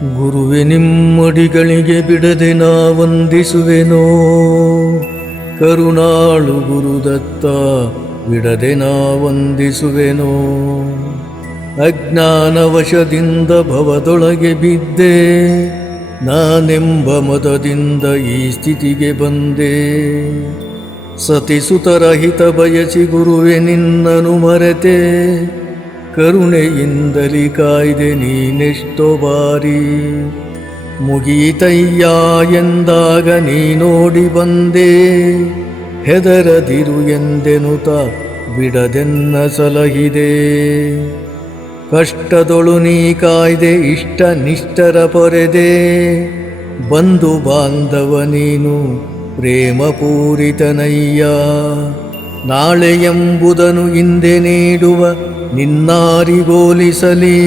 ಗುರುವೆ ನಿಮ್ಮಡಿಗಳಿಗೆ ಬಿಡದೆ ನಾ ವಂದಿಸುವೆನೋ. ಕರುಣಾಳು ಗುರುದತ್ತ ಬಿಡದೆ ನಾ ವಂದಿಸುವೆನೋ. ಅಜ್ಞಾನವಶದಿಂದ ಭವದೊಳಗೆ ಬಿದ್ದೆ, ನಾನೆಂಬ ಮದದಿಂದ ಈ ಸ್ಥಿತಿಗೆ ಬಂದೆ. ಸತಿಸುತರಹಿತ ಬಯಸಿ ಗುರುವೆ ನಿನ್ನನು ಮರೆತೆ, ಕರುಣೆಯಿಂದಲಿ ಕಾಯ್ದೆ ನೀನೆಷ್ಟೋ ಬಾರಿ. ಮುಗೀತಯ್ಯ ಎಂದಾಗ ನೀ ನೋಡಿ ಬಂದೆ, ಹೆದರದಿರು ಎಂದೆನುತ ಬಿಡದೆನ್ನ ಸಲಹಿದೆ. ಕಷ್ಟದೊಳು ನೀ ಕಾಯ್ದೆ ಇಷ್ಟ ನಿಷ್ಠರ ಪೊರೆದೆ, ಬಂಧು ಬಾಂಧವ ನೀನು ಪ್ರೇಮ ಪೂರಿತನಯ್ಯ. ನಾಳೆ ಎಂಬುದನು ಹಿಂದೆ ನೀಡುವ ನಿನ್ನಾರಿಗೋಲಿಸಲಿ,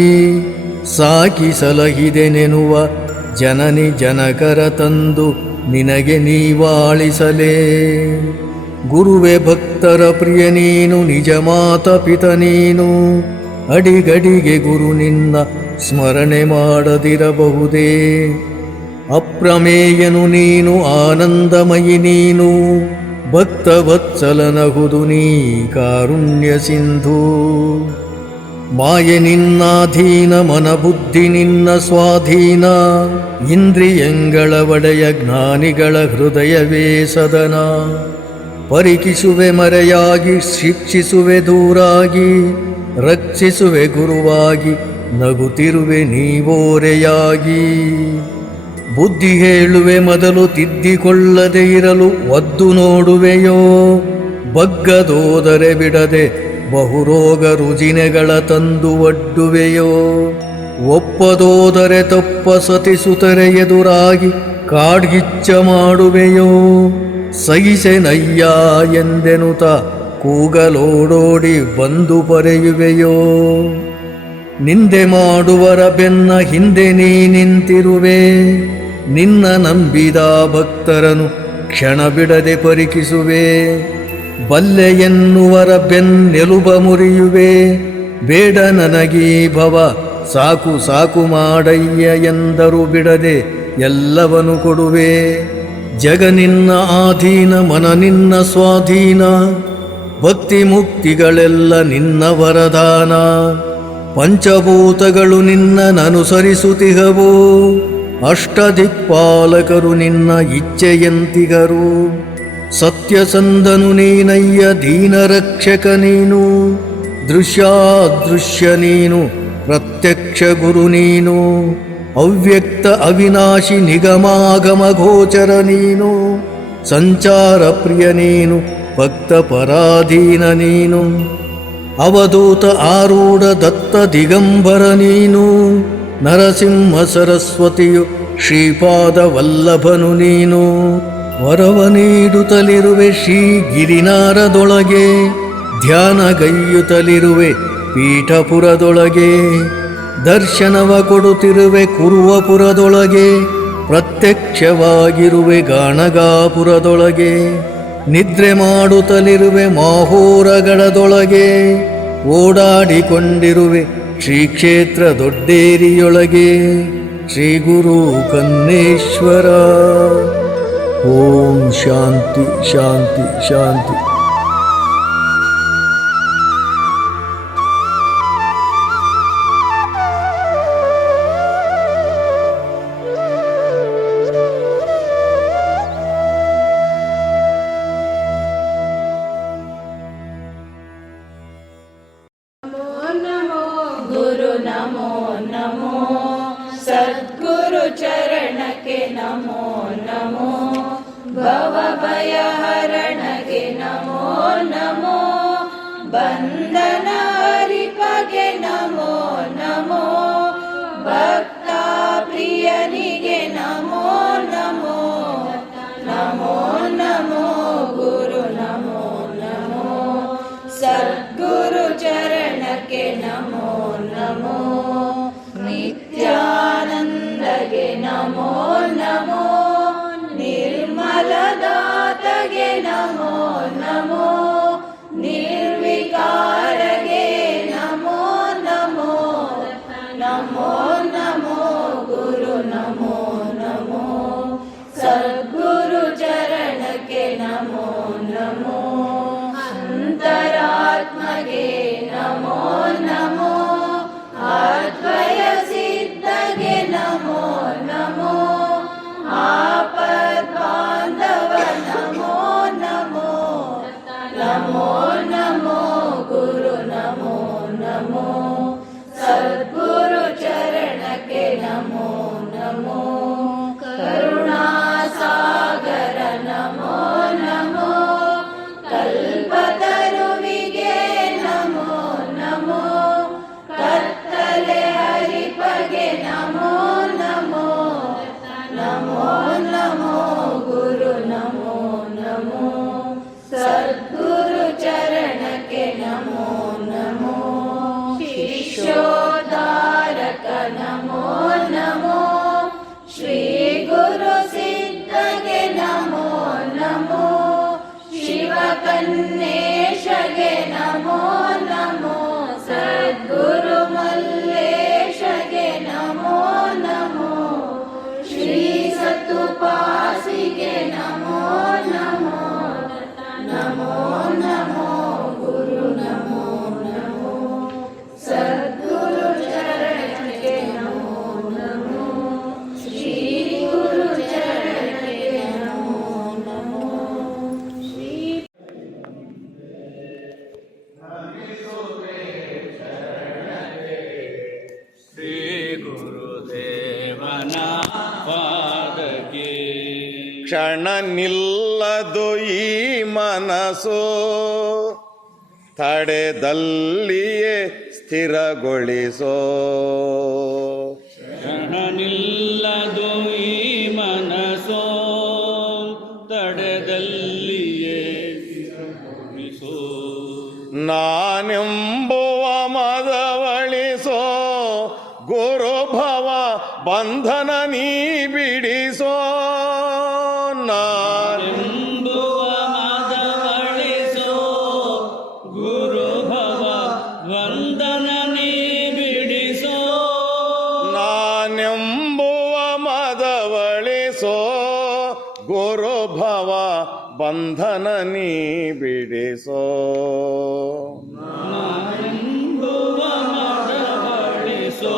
ಸಾಕಿ ಸಲಹಿದೆನೆನುವ ಜನನಿ ಜನಕರ ತಂದು ನಿನಗೆ ನೀವಾಳಿಸಲೇ. ಗುರುವೆ ಭಕ್ತರ ಪ್ರಿಯ ನೀನು, ನಿಜ ಮಾತ ಪಿತ ನೀನು, ಅಡಿಗಡಿಗೆ ಗುರು ನಿನ್ನ ಸ್ಮರಣೆ ಮಾಡದಿರಬಹುದೇ. ಅಪ್ರಮೇಯನು ನೀನು, ಆನಂದಮಯಿ ನೀನು, ಭಕ್ತವತ್ಸಲನಹುದು ನೀ ಕಾರುಣ್ಯ ಸಿಂಧು. ಮಾಯೆ ನಿನ್ನಾಧೀನ, ಮನಬುದ್ಧಿ ನಿನ್ನ ಸ್ವಾಧೀನ, ಇಂದ್ರಿಯಂಗಳ ಒಡೆಯ ಜ್ಞಾನಿಗಳ ಹೃದಯವೇ ಸದನ. ಪರಿಕಿಸುವೆ ಮರೆಯಾಗಿ, ಶಿಕ್ಷಿಸುವೆ ದೂರಾಗಿ, ರಕ್ಷಿಸುವೆ ಗುರುವಾಗಿ, ನಗುತ್ತಿರುವೆ ನೀವೋರೆಯಾಗಿ. ಬುದ್ಧಿ ಹೇಳುವೆ ಮೊದಲು ತಿದ್ದಿಕೊಳ್ಳದೆ ಇರಲು ಒದ್ದು ನೋಡುವೆಯೋ. ಬಗ್ಗದೋದರೆ ಬಿಡದೆ ಬಹುರೋಗ ರುಜಿನೆಗಳ ತಂದು ಒಡ್ಡುವೆಯೋ. ಒಪ್ಪದೋದರೆ ತಪ್ಪ ಸತಿಸುತ್ತರೆ ಎದುರಾಗಿ ಕಾಡ್ಗಿಚ್ಚ ಮಾಡುವೆಯೋ. ಸಹಿಸೆನಯ್ಯ ಎಂದೆನುತ ಕೂಗಲೋಡೋಡಿ ಬಂದು ಪರೆಯುವೆಯೋ. ನಿಂದೆ ಮಾಡುವರ ಬೆನ್ನ ಹಿಂದೆ ನೀ ನಿಂತಿರುವೆ, ನಿನ್ನ ನಂಬಿದ ಭಕ್ತರನು ಕ್ಷಣ ಬಿಡದೆ ಪರಿಕಿಸುವೆ. ಬಲ್ಲೆ ಎನ್ನುವರ ಬೆನ್ನೆಲುಬ ಮುರಿಯುವೆ, ಬೇಡ ನನಗೀ ಭವ ಸಾಕು ಸಾಕು ಮಾಡಯ್ಯ ಎಂದರು ಬಿಡದೆ ಎಲ್ಲವನು ಕೊಡುವೆ. ಜಗ ನಿನ್ನ ಆಧೀನ, ಮನ ನಿನ್ನ ಸ್ವಾಧೀನ, ಭಕ್ತಿ ಮುಕ್ತಿಗಳೆಲ್ಲ ನಿನ್ನ ವರದಾನ. ಪಂಚಭೂತಗಳು ನಿನ್ನನನುಸರಿಸುತ್ತಿಹವು, ಅಷ್ಟದಿಕ್ಪಾಲಕರು ನಿನ್ನ ಇಚ್ಛೆಯಂತಿಗರು. ಸತ್ಯಸಂಧನು ನೀನಯ್ಯ, ದೀನರಕ್ಷಕ ನೀನು, ದೃಶ್ಯಾದೃಶ್ಯ ನೀನು, ಪ್ರತ್ಯಕ್ಷ ಗುರು ನೀನು. ಅವ್ಯಕ್ತ ಅವಿನಾಶಿ ನಿಗಮಾಗಮ ಗೋಚರ ನೀನು, ಸಂಚಾರ ಪ್ರಿಯ ನೀನು, ಭಕ್ತ ಪರಾಧೀನ ನೀನು. ಅವಧೂತ ಆರೂಢ ದತ್ತ ದಿಗಂಬರ ನೀನು, ನರಸಿಂಹ ಸರಸ್ವತಿಯು ಶ್ರೀಪಾದ ವಲ್ಲಭನು ನೀನು. ವರವ ನೀಡುತ್ತಲಿರುವೆ ಶ್ರೀ ಗಿರಿನಾರದೊಳಗೆ, ಧ್ಯಾನಗೈಯುತ್ತಲಿರುವೆ ಪೀಠಪುರದೊಳಗೆ. ದರ್ಶನವ ಕೊಡುತ್ತಿರುವೆ ಕುರುವಪುರದೊಳಗೆ, ಪ್ರತ್ಯಕ್ಷವಾಗಿರುವೆ ಗಾಣಗಾಪುರದೊಳಗೆ. ನಿದ್ರೆ ಮಾಡುತ್ತಲಿರುವೆ ಮಾಹೋರಗಡದೊಳಗೆ, ಓಡಾಡಿಕೊಂಡಿರುವೆ ಶ್ರೀಕ್ಷೇತ್ರ ದೊಡ್ಡೇರಿಯೊಳಗೆ. ಶ್ರೀ ಗುರು ಕನ್ನೇಶ್ವರ. ಓಂ ಶಾಂತಿ ಶಾಂತಿ ಶಾಂತಿ. ಗುರು ನಮೋ ನಮೋ, ಸದ್ಗುರು ಚರಣಕ್ಕೆ ನಮೋ ನಮೋ, ಭವ ಭಯ ಹರಣಗೆ ನಮೋ ನಮೋ, ಬಂಧನ ಹರಿಪಗೆ ನಮೋ ನಮೋ, ಭಕ್ತ ಪ್ರಿಯನಿಗೆ ನಮೋ ನಮೋ. ನಮೋ ನಮೋ ಗುರು ನಮೋ ನಮೋ, ಸದ್ಗುರು ಚರಣಕ್ಕೆ ನಮೋ ನಮೋ, ನಿತ್ಯಾನಂದಗೆ ನಮೋ ನಮೋ, ನಿರ್ಮಲದಾತಗೆ ನಮೋ ನಮೋ, ನಿರ್ವಿಕಾರಗೆ ನಮೋ ನಮೋ. ನಮೋ ನಮೋ ಗುರು ಸದ್ಗುರು ಚರಣಕ್ಕೆ ನಮೋ ನಮೋ ಕರುಣಾಸಾಗರ ನಮೋ ನಮೋ ಕಲ್ಪತರುವಿಗೆ ನಮೋ ನಮೋ ಕತ್ತಲೆ ಹರಿಪಗೆ ನಮೋ ನಮೋ ನಮೋ ನಮೋ ಗುರು ನಮೋ ನಮೋ ಸದ್ಗುರು ಚರಣಕ್ಕೆ ನಮೋ ನಮೋ ಶಿಷ್ಯೋದ್ಧಾರಕ ನಮೋ ನಮೋ ಶ್ರೀ ಗುರು ಸಿದ್ಧಗೆ ನಮೋ ನಮೋ ಶಿವಕನ್ನೇಶಗೆ ನಮೋ ನಮೋ ಸದ್ಗುರು ಮಲ್ಲೇಶಗೆ ನಮೋ ನಮೋ ಶ್ರೀ ಸತುಪಾಸಿಗೆ ನಮೋ ನಮೋ ನಮೋ ನಮೋ ಗುರು ನಮೋ ನಮೋ ಸದ್ಗುರು ಚರಣಕ್ಕೆ ನಮೋ ನಮೋ ಶ್ರೀ ಗುರು ಚರಣಕ್ಕೆ ನಮೋ ನಮೋ ಶ್ರೀ ಶ್ರೀ ಗುರುದೇವನ ಪಾದಕ್ಕೆ ಕ್ಷಣ ನಿಲ್ಲದು ಈ ಮನಸ್ಸು ತಡೆದಲ್ಲಿಯೇ ಸ್ಥಿರಗೊಳಿಸೋ ಕ್ಷಣ ನಿಲ್ಲದು ಈ ಮನಸ್ಸೋ ತಡೆದಲ್ಲಿಯೇ ಸ್ಥಿರಗೊಳಿಸೋ. ನಾನೆಂಬುವ ಮದವಳಿಸೋ ಗುರುಭವ ಬಂಧನ ನೀ ಬಿಡಿಸೋ ಎಂಬುವ ಮದವಳಿಸೋ ಗುರುಭವ ವಂದನ ನೀ ಬಿಡಿಸೋ. ನಾನೆಂಬುವ ಮದವಳಿಸೋ ಗುರುಭವ ಬಂಧನ ನೀ ಬಿಡಿಸೋ ಎಂಬುವ ಮದವಳಿಸೋ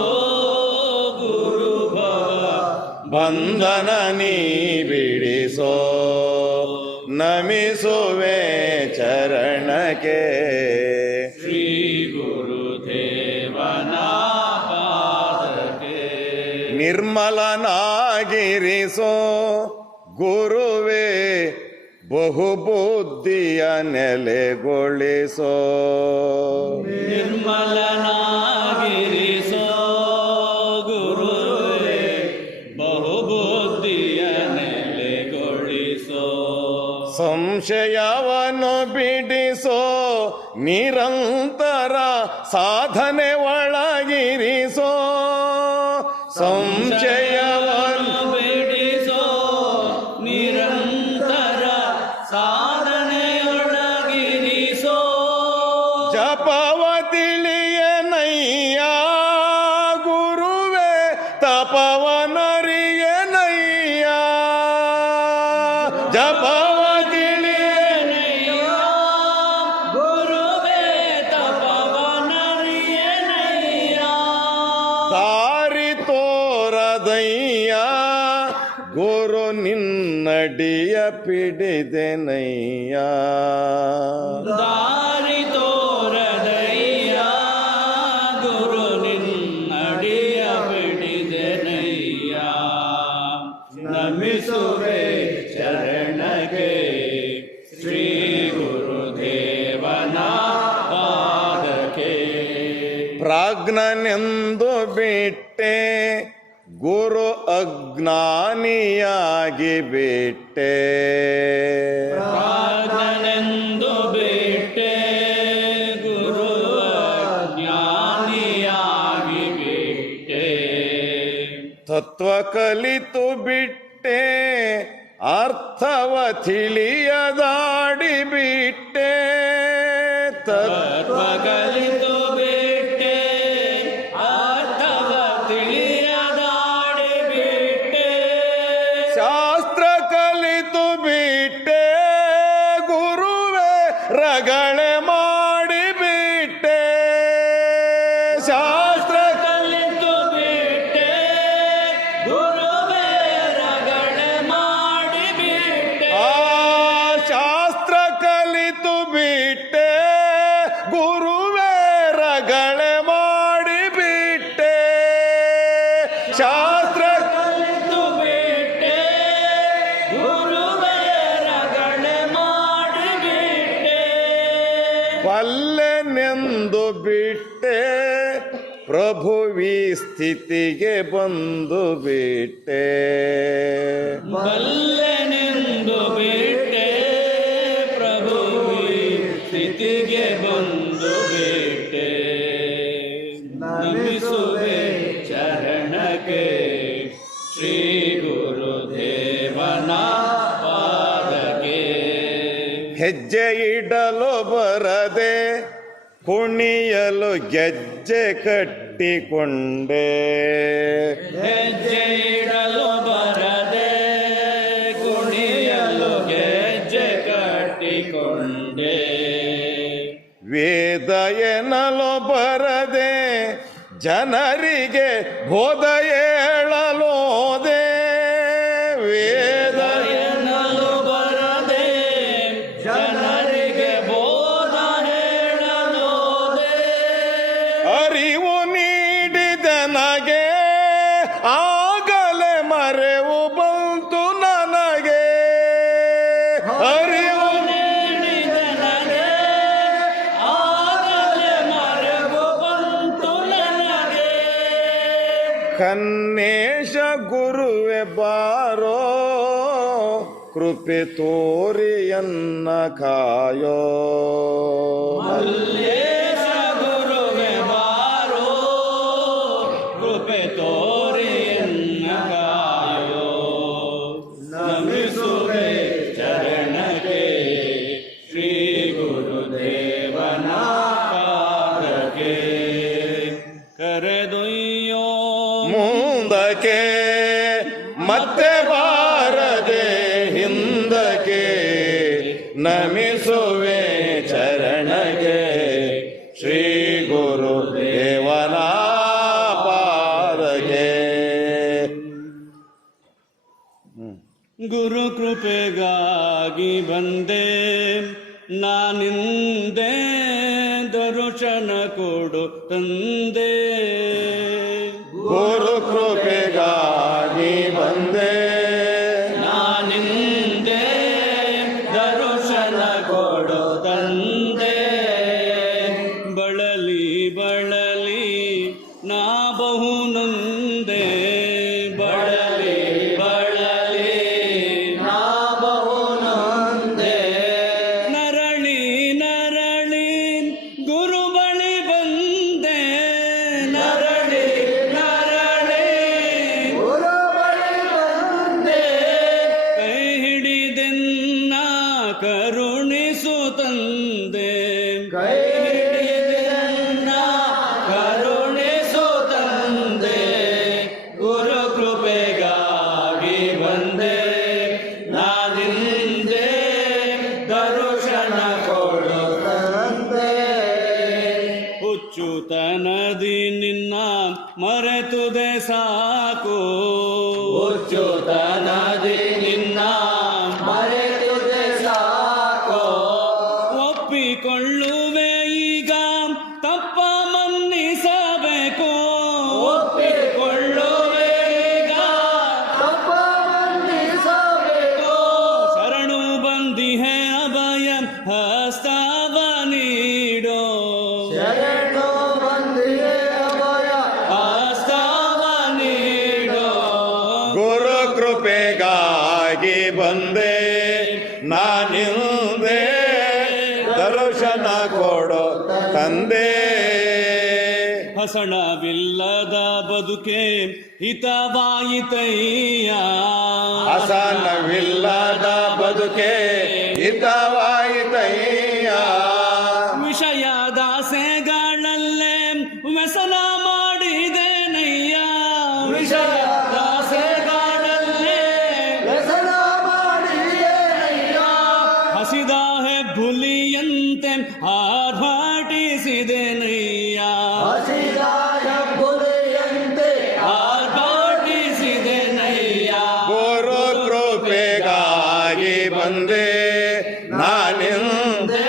ಗುರುಭವ ಬಂಧನ ನೀ ಬಿಡಿಸೋ ನಮಿಸುವೆ ಚರಣಕ್ಕೆ ಶ್ರೀ ಗುರುದೇವನ ಪಾದಕ್ಕೆ ನಿರ್ಮಲನಾಗಿರಿಸೋ ಗುರುವೇ ಬಹುಬುದ್ಧಿಯ ನೆಲೆಗೊಳಿಸೋ ನಿರ್ಮಲನಾಗಿರಿಸೋ ಗುರುವೇ ಬಹುಬುದ್ಧಿಯ ನೆಲೆಗೊಳಿಸೋ. ಸಂಶಯವನ್ನು ಬಿಡಿಸೋ ನಿರಂತರ ಸಾಧನೆ ಒಳಗಿರಿಸೋ ಸಂಶಯವನ್ನು ಬಿಡಿಸೋ ನಿರಂತರ ಸಾಧನೆಯೊಳಗಿರಿಸೋ. ಜಪವ ತಿಳಿಯನಯ್ಯ ಗುರುವೇ ತಪವನರಿಯನಯ್ಯ ಜಪವ ತಿಳಿಯನಯ್ಯ ಗುರುವೇ ತಪವನರಿಯನಯ್ಯ. ದಾರಿ ತೋರದಯ್ಯ ಗುರು ನಿನ್ನಡಿಯ ಪಿಡಿದೆನಯ್ಯ ದಾರಿ ತೋರದಯ್ಯ ಗುರು ನಿನ್ನಡಿಯ ಬಿಡಿದೆನಯ್ಯ. ನಮಿಸುವೆ ಚರಣಕ್ಕೆ ಶ್ರೀ ಗುರುದೇವನ ಪಾದಕ್ಕೆ. ಪ್ರಾಜ್ಞನೆಂದು ಬಿಟ್ಟೆ ಗುರು ಅಜ್ಞಾನಿಯಾಗಿ ಬಿಟ್ಟೆ ಪ್ರಾಜ್ಞನೆಂದು ಬಿಟ್ಟೆ ಗುರು ಜ್ಞಾನಿಯಾಗಿ ಬಿಟ್ಟೆ. ತತ್ವ ಕಲಿತು ಬಿಟ್ಟೆ ಅರ್ಥವ ತಿಳಿಯದಾಡಿ ಬಿಟ್ಟೆ ತತ್ವ ಕಲಿತು ಬಿಟ್ಟೆ ಅರ್ಥವ ತಿಳಿಯದಾಡಿ ಬಿಟ್ಟೆ. ಶಾಸ್ತ್ರ ಕಲಿತು ಬಿಟ್ಟೆ ಗುರುವೇ ರಗಳೆ ಮಾಡಿ ಬಿಟ್ಟೆ ಶಾಸ್ತ್ರ ಕಲಿತು ಬಿಟ್ಟೆ ಗುರುವೇ ರಗಳೆ ಮಾಡಿ ಬಿಟ್ಟೆ. ಶಾಸ್ತ್ರ ಕಲಿತು ಶಾಸ್ತ್ರ ಕಲಿತು ಬಿಟ್ಟೆ ಗುರುವೇ ರಗಳೆ ಮಾಡಿಬಿಟ್ಟೆ ಬಲ್ಲೆನೆಂದು ಬಿಟ್ಟೆ ಪ್ರಭುವಿ ಸ್ಥಿತಿಗೆ ಬಂದು ಬಿಟ್ಟೆ ಬಲ್ಲೆನೆಂದು ಬಿಟ್ಟೆ ಪ್ರಭುವಿ ಸ್ಥಿತಿಗೆ ಬಂದು ಬಿಟ್ಟೆ ನಮಿಸುವೆ ಚರಣಕ್ಕೆ ಶ್ರೀ ಗುರುದೇವನ ಪಾದಕ್ಕೆ ಹೆಜ್ಜೆ ಇಡಲು ಬರದೆ ಕುಣಿಯಲು ಗೆಜ್ಜೆ ಕಟ್ಟಿಕೊಂಡೆ ಹೆಜ್ಜೆ ಇಡಲು ಬರದೆ ಕುಣಿಯಲು ಗೆಜ್ಜೆ ಕಟ್ಟಿಕೊಂಡೆ ವೇದ ಎನ್ನಲು ಬರದೆ ಜನರಿಗೆ ಬೋಧ ಹೇಳಲೋದೆ ವೇದ ಎನ್ನಲು ಬರದೆ ಜನರಿಗೆ ಬೋಧ ಹೇಳಲೋದೆ ಅರಿವು ನೀಡಿದ ನನಗೆ ಆಗಲೇ ಮರೆವು ಬಂತು ನನಗೆ ಅರಿವು ನೀಡಿದ ನನಗೆ ಆಗಲೇ ಮರೆವು ಬಂತು ನನಗೆ ಕನ್ನೇಶ ಗುರುವೆ ಬಾರೋ ಕೃಪೆ ತೋರಿಯನ್ನ ಕಾಯೋ ಮಲ್ಲೇಶ ಗುರುವೆ ಬಾರೋ ಕೃಪೆ ತೋರಿಯನ್ನ ಕಾಯೋ ನಮಿಸುವೆ ಚರಣಕ್ಕೆ ಶ್ರೀ ಗುರುದೇವನ ಪಾದಕ್ಕೆ ಕರೆದೊಯ್ಯೋ ಮುಂದಕ್ಕೆ ಮತ್ತೆ ಬಾರದೆ ಹಿಂದಕ್ಕೆ ನಮಿಸುವೆ ಚರಣಗೆ ಶ್ರೀ ಗುರು ದೇವನ ಪಾದಗೆ ಗುರು ಕೃಪೆಗಾಗಿ ಬಂದೆ ನಾನಿಂದೆ ದರ್ಶನ ಕೊಡು ತಂದೆ ಗುರು ಕೃಪೆಗಾಗಿ ಬಂದೆ ನಾನಿಂದೆ ದರ್ಶನ ಕೊಡು ತಂದೆ ಬಳಲಿ ಬಳಲಿ ನಾ ಬಹು ನೊಂದೆ ಬಳಲಿ ಬಳಲಿ ನಾ ಬಹು ನೊಂದೆ ನರಳಿ ನರಳಿ ಗುರು ಬಳಿ ಬಂದೆ ನರಳಿ ನರಳಿ ಗುರು ಬಳಿ ಬಂದೆ ಕೈ ಹಿಡಿದೆನ್ನ ಕರುಣಿಸು ತಂದೆ ಕೈ ಹಿಡಿದೆನ್ನ ಕರುಣಿಸು ತಂದೆ ಗುರು ಕೃಪೆಗಾಗಿ ಬಂದೆ ನಾನಿಂದೆ ದರ್ಶನ ಕೊಡು ತಂದೆ ಹುಚ್ಚುತನದಿ ನಿನ್ನ ಮರೆತುದೆ ಸಾಕು ಹುಚ್ಚುತನದಿ ನಿನ್ನ ಮರೆತುದೆ ಸಾಕು ಒಪ್ಪಿಕೊಳ್ಳುವೆ ಈಗ ತಪ್ಪ ಮನ್ನಿಸಬೇಕು ಒಪ್ಪಿಕೊಳ್ಳುವೆ ಈಗ ತಪ್ಪ ಮನ್ನಿಸಬೇಕು ಶರಣು ಬಂದಿಹೆ ಅಭಯ ಹಸ್ತವ ನೀಡೋ ಶರಣು ಬಂದಿಹೆ ಅಭಯ ಹಸ್ತವ ನೀಡೋ ಗುರು ಕೃಪೆಗಾಗಿ ಬಂದೆ ನಾನಿಂದೆ ದರ್ಶನ ಕೊಡೋ ತಂದೆ ಹಸಣವಿಲ್ಲದ ಬದುಕೆ ಹಿತವಾಯಿತಯ್ಯ ಹಸನವಿಲ್ಲದ ಬದುಕೆ ಹಿತವಾಯಿತಯ್ಯ ವಿಷಯದಾಸೆಗಳಲ್ಲೇ ವ್ಯಸನ ಮಾಡಿದೆನಯ್ಯ ವಿಷಯದಾಸೆಗಳಲ್ಲೇ ವ್ಯಸನ ಮಾಡಿದೆನಯ್ಯ ಹಸಿದ ಹೆಬ್ಬುಲಿಯಂತೆ ಆರ್ಭಟಿಸಿದೆನಯ್ಯ ಹಸಿದ ಹೆಬ್ಬುಲಿಯಂತೆ ಆರ್ಭಟಿಸಿದೆನಯ್ಯ ಗುರು ಕೃಪೆಗಾಗಿ ಬಂದೆ ನಾನಿಂದೆ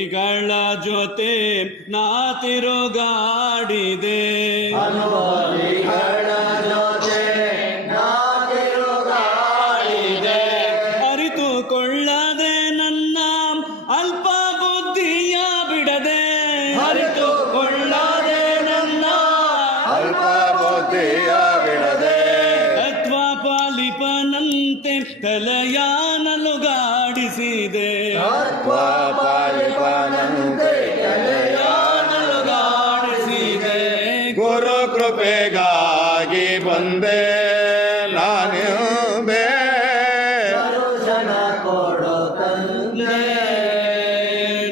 ಅನುಭವಿಗಳ ಜೊತೆ ನಾ ತಿರುಗಾಡಿದೆ. ಅನುಭವಿಗಳ ಜೊತೆ ನಾ ತಿರುಗಾಡಿದೆ. ಅರಿತುಕೊಳ್ಳದೆ ನನ್ನ ಅಲ್ಪ ಬುದ್ಧಿಯ ಬಿಡದೆ. ಅರಿತುಕೊಳ್ಳದೆ ನನ್ನ ಅಲ್ಪ ಬುದ್ಧಿಯ ಬಿಡದೆ. ತತ್ವ ಪಾಲಿಪನಂತೆ ತಲೆಯ ನಲುಗಾಡಿಸಿದೆ. ತತ್ವ ಪಾಲಿಪನಂತೆ ತಲೆಯ ನಲುಗಾಡಿಸಿದೆ. ಗುರು ಕೃಪೆಗಾಗಿ ಬಂದೆ ನಾನಿಂದೆ. ದರ್ಶನ ಕೊಡೋ ತಂದೆ.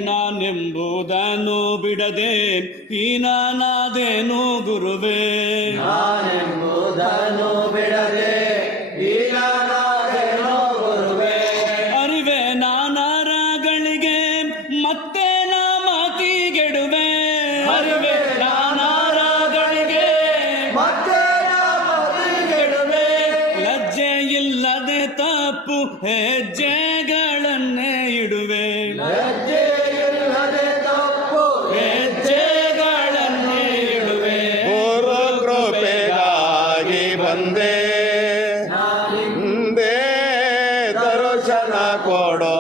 ನಾನೆಂಬುದನ್ನು ಬಿಡದೆ ಹೀನಾನಾದೇನು ಗುರುವೇ. ನಾನೆಂಬುದನ್ನು ಬಿಡದೆ ಈಗನಾದೆನೋ ಗುರುವೇ. ಅರಿವೆ ನಾನಾರಗಳಿಗೆ ಮತ್ತೆ ನಾ ಮಾತಿಗೆಡುವೆ. ಅರಿವೆ ನಾನಾರಗಳಿಗೆ ಮತ್ತೆ ನಾ ಮತಿಗೆಡುವೆ. ಲಜ್ಜೆ ಇಲ್ಲದೆ ತಪ್ಪು ಹೆಜ್ಜೆಗಳನ್ನೇ ಇಡುವೆ. ಲಜ್ಜೆ ಇಲ್ಲದೆ ತಪ್ಪು ಹೆಜ್ಜೆಗಳನ್ನೇ ಇಡುವೆ. ಗುರು ಕೃಪೆಗಾಗಿ ಬಂದೆ ಹಿಂದೆ. ದರ್ಶನ ಕೊಡೋ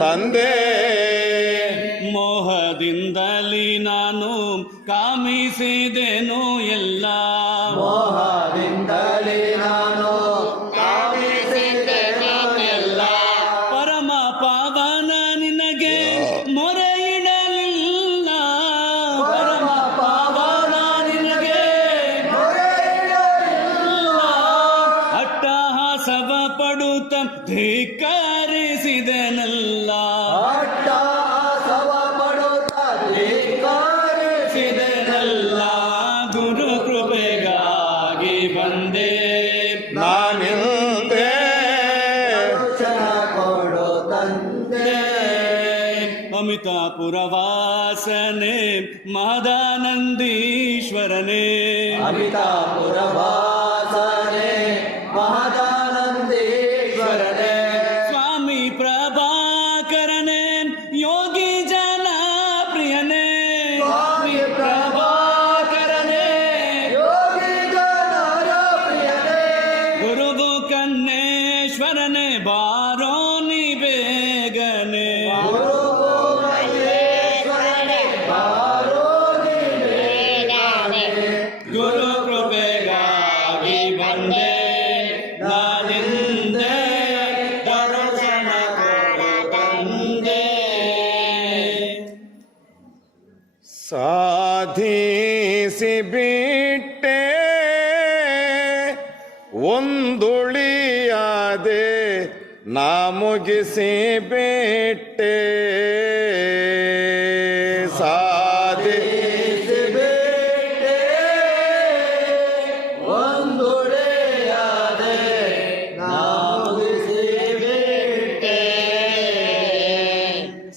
ತಂದೆ. ಮೋಹದಿಂದಲಿ ನಾನು ಕಾಮಿಸಿದೆನು ಎಲ್ಲ. ಮೋಹದಿಂದಲೇ ನಾನು ಕಾಮಿಸಿದೆನು ಎಲ್ಲ. ಪರಮ ಪಾವನ ನಿನಗೆ ಮೊರೆ ಇಡಲಿಲ್ಲ. ಪರಮ ಪಾವನ ನಿನಗೆ ಅಟ್ಟಹಾಸವ ಪಡುತ್ತ ಧಿಕ್ಕರಿಸಿದೆನಲ್ಲ. ಅಟ್ಟಹಾಸವ ಪಡುತ್ತಾ ಧಿಕ್ಕರಿಸಿದೆನಲ್ಲ. ಗುರು ಕೃಪೆಗಾಗಿ ಬಂದೆ ನಾನಿಂದೆ. ದರ್ಶನ ಕೊಡೋ ತಂದೆ. ಅಮಿತಾಪುರವಾಸನೆ ಮಹದಾನಂದೀಶ್ವರನೇ. ಅಮಿತಾಪುರ ವಾಸನೆ ಮಹದಾನಂದೇಶ್ವರನೇ. ಸ್ವಾಮಿ ಪ್ರಭಾಕರನೇ ಯೋಗಿ ಜನ ಪ್ರಿಯನೇ. ಸ್ವಾಮಿ ಪ್ರಭಾಕರನೇ ಯೋಗಿ ಜನರ ಪ್ರಿಯನೇ. ಗುರುವು ಕನ್ನೇಶ್ವರನೇ ಬಾರೋ ನೀ ಬೇಗನೆ. ಗುರು ಮಹೇಶ್ವರನೇ ಬಾರೋ ನೀ ಬೇಗನೆ. ಗುರು ಕೃಪೆಗಾಗಿ ಬಂದೆ ನಾನಿಂದೆ. ದರ್ಶನ ಕೊಡು ತಂದೆ. ಸಾಧಿಸಿ ಬಿಟ್ಟೆ ಒಂದುಳಿಯಾದೆ ನಾ ಮುಗಿಸಿ ಬಿಟ್ಟೆ. ಸಾಧಿಸಿ ಬಿಟ್ಟೆ ಒಂದುಳೆಯಾದೆ ನಾವಿಸಿ ಬಿಟ್ಟೆ.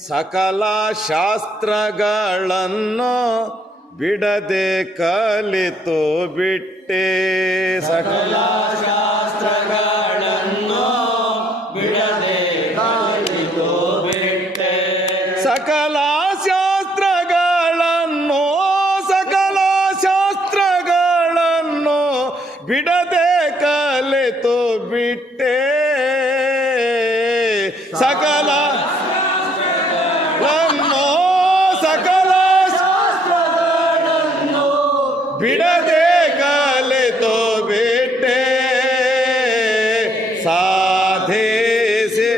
ಸಕಲ ಶಾಸ್ತ್ರಗಳನ್ನು ಬಿಡದೆ ಕಲಿತು ಬಿಟ್ಟೆ. ಸಕಲ ಶಾಸ್ತ್ರಗಳನ್ನು ಬಿಡದೆ ಕಲಿತು ಬಿಟ್ಟೆ. ಸಕಲ ಶಾಸ್ತ್ರಗಳನ್ನು ಬಿಡದೆ ಕಲಿತು ಬಿಟ್ಟೆ. ಸಕಲ ಬಿಡದೆ ಕಲಿತು ಬಿಟ್ಟೆ. ಸಾಧಿಸಿ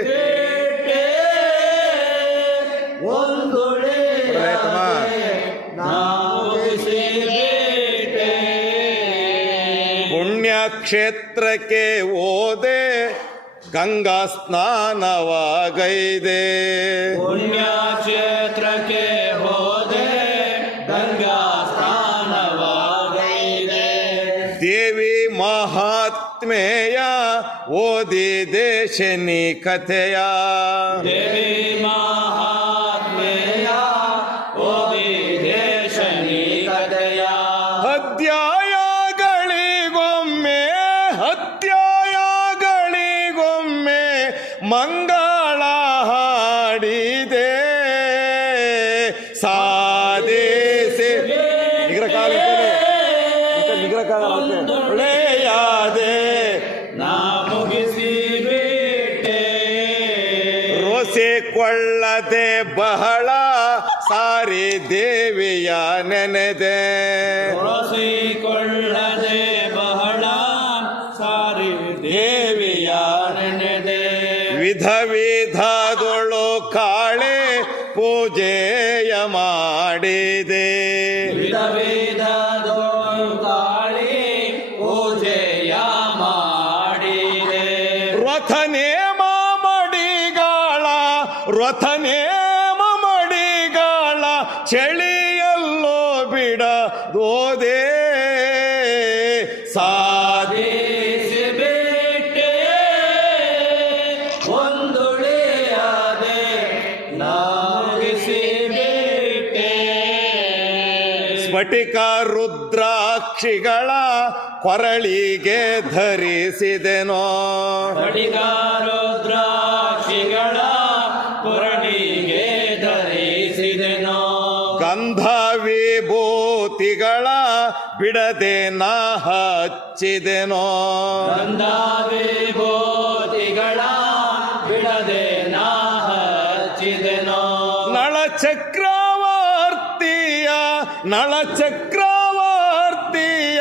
ಪುಣ್ಯಕ್ಷೇತ್ರಕ್ಕೆ ಹೋದೆ ಗಂಗಾ ಸ್ನಾನವಾಗೈದೆ. ಪುಣ್ಯಕ್ಷೇತ್ರಕ್ಕೆ ಹೋದೆ ಗಂಗಾ ಸ್ನಾನವಾಗೈದೆ. ದೇವಿ ಮಹಾತ್ಮೆಯ ಓದಿದೆ ಶನಿ ಕಥೆಯ. ದೇವಿ ಮಹಾತ್ಮೆಯ ಓದಿದೆ ಶನಿ ಕಥೆಯ. ಅಧ್ಯಾಯಗಳಿಗೊಮ್ಮೆ ಮಂಗಳ ಹಾಡಿದೆ. ಒಳೆಯಾದೆ ನಾ ಮುಗಿಸಿ ಬಿಟ್ಟೆ ರೋಸಿಕೊಳ್ಳದೆ ಬಹಳ ಸಾರಿ ದೇವಿಯ ನೆನೆದೆ ರೋಸಿಕೊಳ್ಳದೆ ಬಹಳ ಸಾರಿ ದೇವಿಯ ನೆನೆದೆ ವಿಧ ವಿಧದೊಳು ಕಾಳೆ ಪೂಜೆಯ ಮಾಡಿದೆ ವಿಧ ವಿಧದೊಳು ಕಾಳಿ ಪೂಜೆಯ ಮಾಡಿದೆ ರಥನೇಮ ಮಡಿಗಾಳ ಚಳಿಯಲ್ಲೋ ಬಿಡದೋದೆ ಸಾಧಿಸಿ ಬಿಟ್ಟೆ ಒಂದುಳಿಯಾದೆ ನಾ ಮುಗಿಸಿ ಬಿಟ್ಟೆ ಸ್ಫಟಿಕ ರುದ್ರಾಕ್ಷಿಗಳ ಕೊರಳಿಗೆ ಧರಿಸಿದೆನೋ ರುದ್ರಾಕ್ಷಿಗಳ ಪುರಣಿಗೆ ಧರಿಸಿದೆನೋ ಗಂಧ ವಿಭೂತಿಗಳ ಬಿಡದೆ ನಾ ಹಚ್ಚಿದೆನೋ ಗಂಧ ವಿಭೂತಿಗಳ ಬಿಡದೆ ನಾ ಹಚ್ಚಿದೆನೋ ನಳಚಕ್ರವರ್ತಿಯ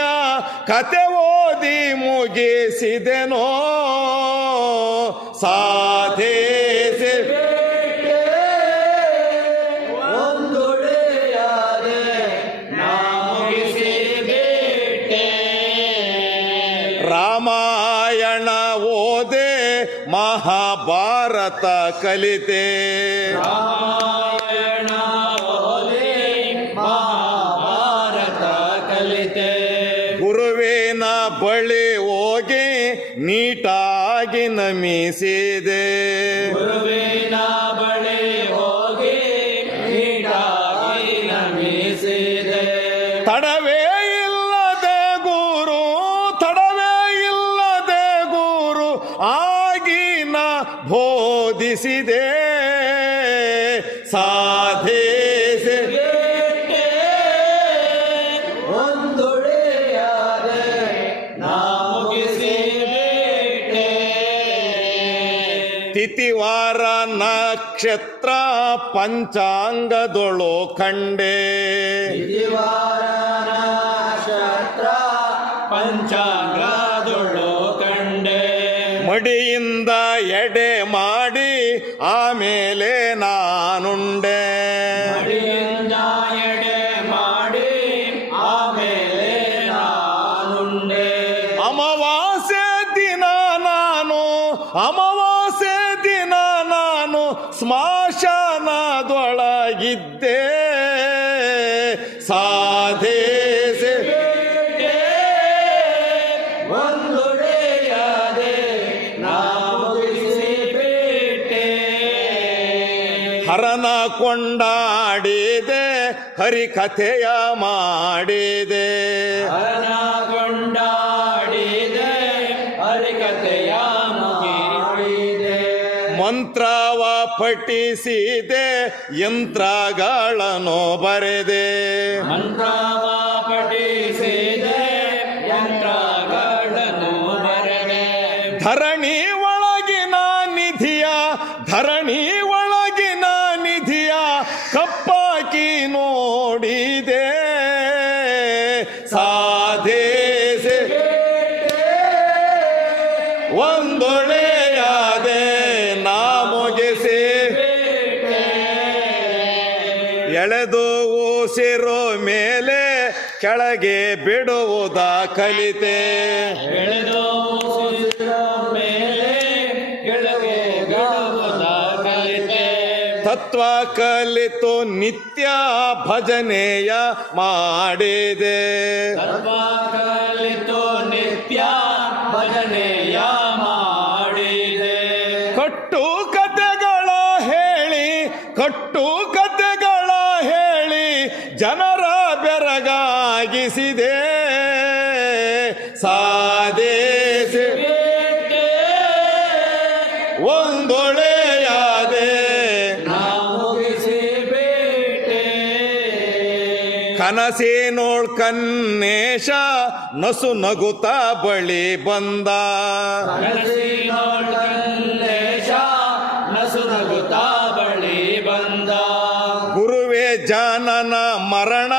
ಕತೆ ಓದಿ ಮುಗಿಸಿದೆನೋ ಸಾಧಿಸಿ ಒಂದುಳಿಯಾದೆ ನಾ ಮುಗಿಸಿ ಬಿಟ್ಟೆ ರಾಮಾಯಣ ಓದೆ ಮಹಾಭಾರತ ಕಲಿತೆ ರಾಮಾಯಣ ಓದಿ ಮಹಾಭಾರತ ಕಲಿತೆ ಗುರುವಿನ ಬಳಿ ಹೋಗಿ ನೀಟಾಗಿ ನಮಿಸಿದೆ ಗುರುವಿನ ಬಳಿ ಹೋಗಿ ನೀಟಾಗಿ ನಮಿಸಿದೆ ತಡವೇ ಇಲ್ಲದೆ ಗುರು ಆಗಿನ ಬೋಧಿಸಿದೆ ಸಾಧಿಸಿ ಒಂದುಳಿಯಾದೆ ನಾ ಮುಗಿಸಿ ಬಿಟ್ಟೆ ತಿಥಿವಾರ ನಕ್ಷತ್ರ ಪಂಚಾಂಗದೊಳು ಕಂಡೆ ದಿವಾರ ನಕ್ಷತ್ರ ಪಂಚಾಂಗದೊಳು ಕಂಡೆ ಮಡಿಯಿಂದ ಎಡೆ ಮಾಡಿ ಆಮೇಲೆ ನಾನುಂಡೆ ಮಡಿಯಿಂದ ಎಡೆ ಮಾಡಿ ಆಮೇಲೆ ನಾನುಂಡೆ ಅಮಾವಾಸ್ಯೆ ದಿನ ನಾನು ಸ್ಮಶಾನದೊಳಗಿದ್ದೆ ಸಾಧಿಸಿ ಒಂದುಳಿಯಾದೆ ನಾ ಮುಗಿಸಿ ಬಿಟ್ಟೆ ಹರನ ಕೊಂಡಾಡಿದೆ ಹರಿಕಥೆಯ ಮಾಡಿದೆ ಹರನ ಕೊಂಡಾಡಿದೆ ಹರಿಕಥೆಯ ಮುಗಿಸಿದೆ ಮಂತ್ರವ ಪಠಿಸಿದೆ ಯಂತ್ರಗಳನ್ನು ಬರೆದೆ ಮಂತ್ರವ ಪಠಿಸಿದೆ ಯಂತ್ರಗಳನ್ನು ಬರೆದೆ ಧರಣಿ ಒಳಗಿನ ನಿಧಿಯ ಕಪ್ಪಾಕಿ ನೋಡಿದೆ ಸಾಧಿಸಿ ಒಂದೊಳೆಯಾದೆ ನಾ ಮುಗಿಸಿ ಎಳೆದು ಉಸಿರು ಮೇಲೆ ಕೆಳಗೆ ಬಿಡುವುದ ಕಲಿತೆ ಎಳೆದು ಉಸಿರ ಮೇಲೆ ಕೆಳಗೆ ಬಿಡುವುದ ಕಲಿತೆ ತತ್ವ ಕಲಿತು ನಿತ್ಯ ಭಜನೆಯ ಮಾಡಿದೆ ತತ್ವ ಕಲಿತು ನಿತ್ಯ ಭಜನೆಯ ಮಾಡಿದೆ ಕಟ್ಟು ಕಥೆಗಳ ಹೇಳಿ ಜನರ ಬೆರಗಾಗಿಸಿದೆ ಸಾಧಿಸಿ ಒಂದೊಳೆಯಾದೆ ನಾ ಮುಗಿಸಿ ಬಿಟ್ಟೆ ಕನಸೇನೋಳ್ ಕನ್ನೇಶ ನಸು ನಗುತ್ತ ಬಳಿ ಬಂದ. ಕನಸಿನೋಳ್ ಕನ್ನೇಶ ನಸು ನಗುತ್ತಾ ಬಳಿ ಬಂದ. ಗುರುವೇ ಜಾನನ ಮರಣ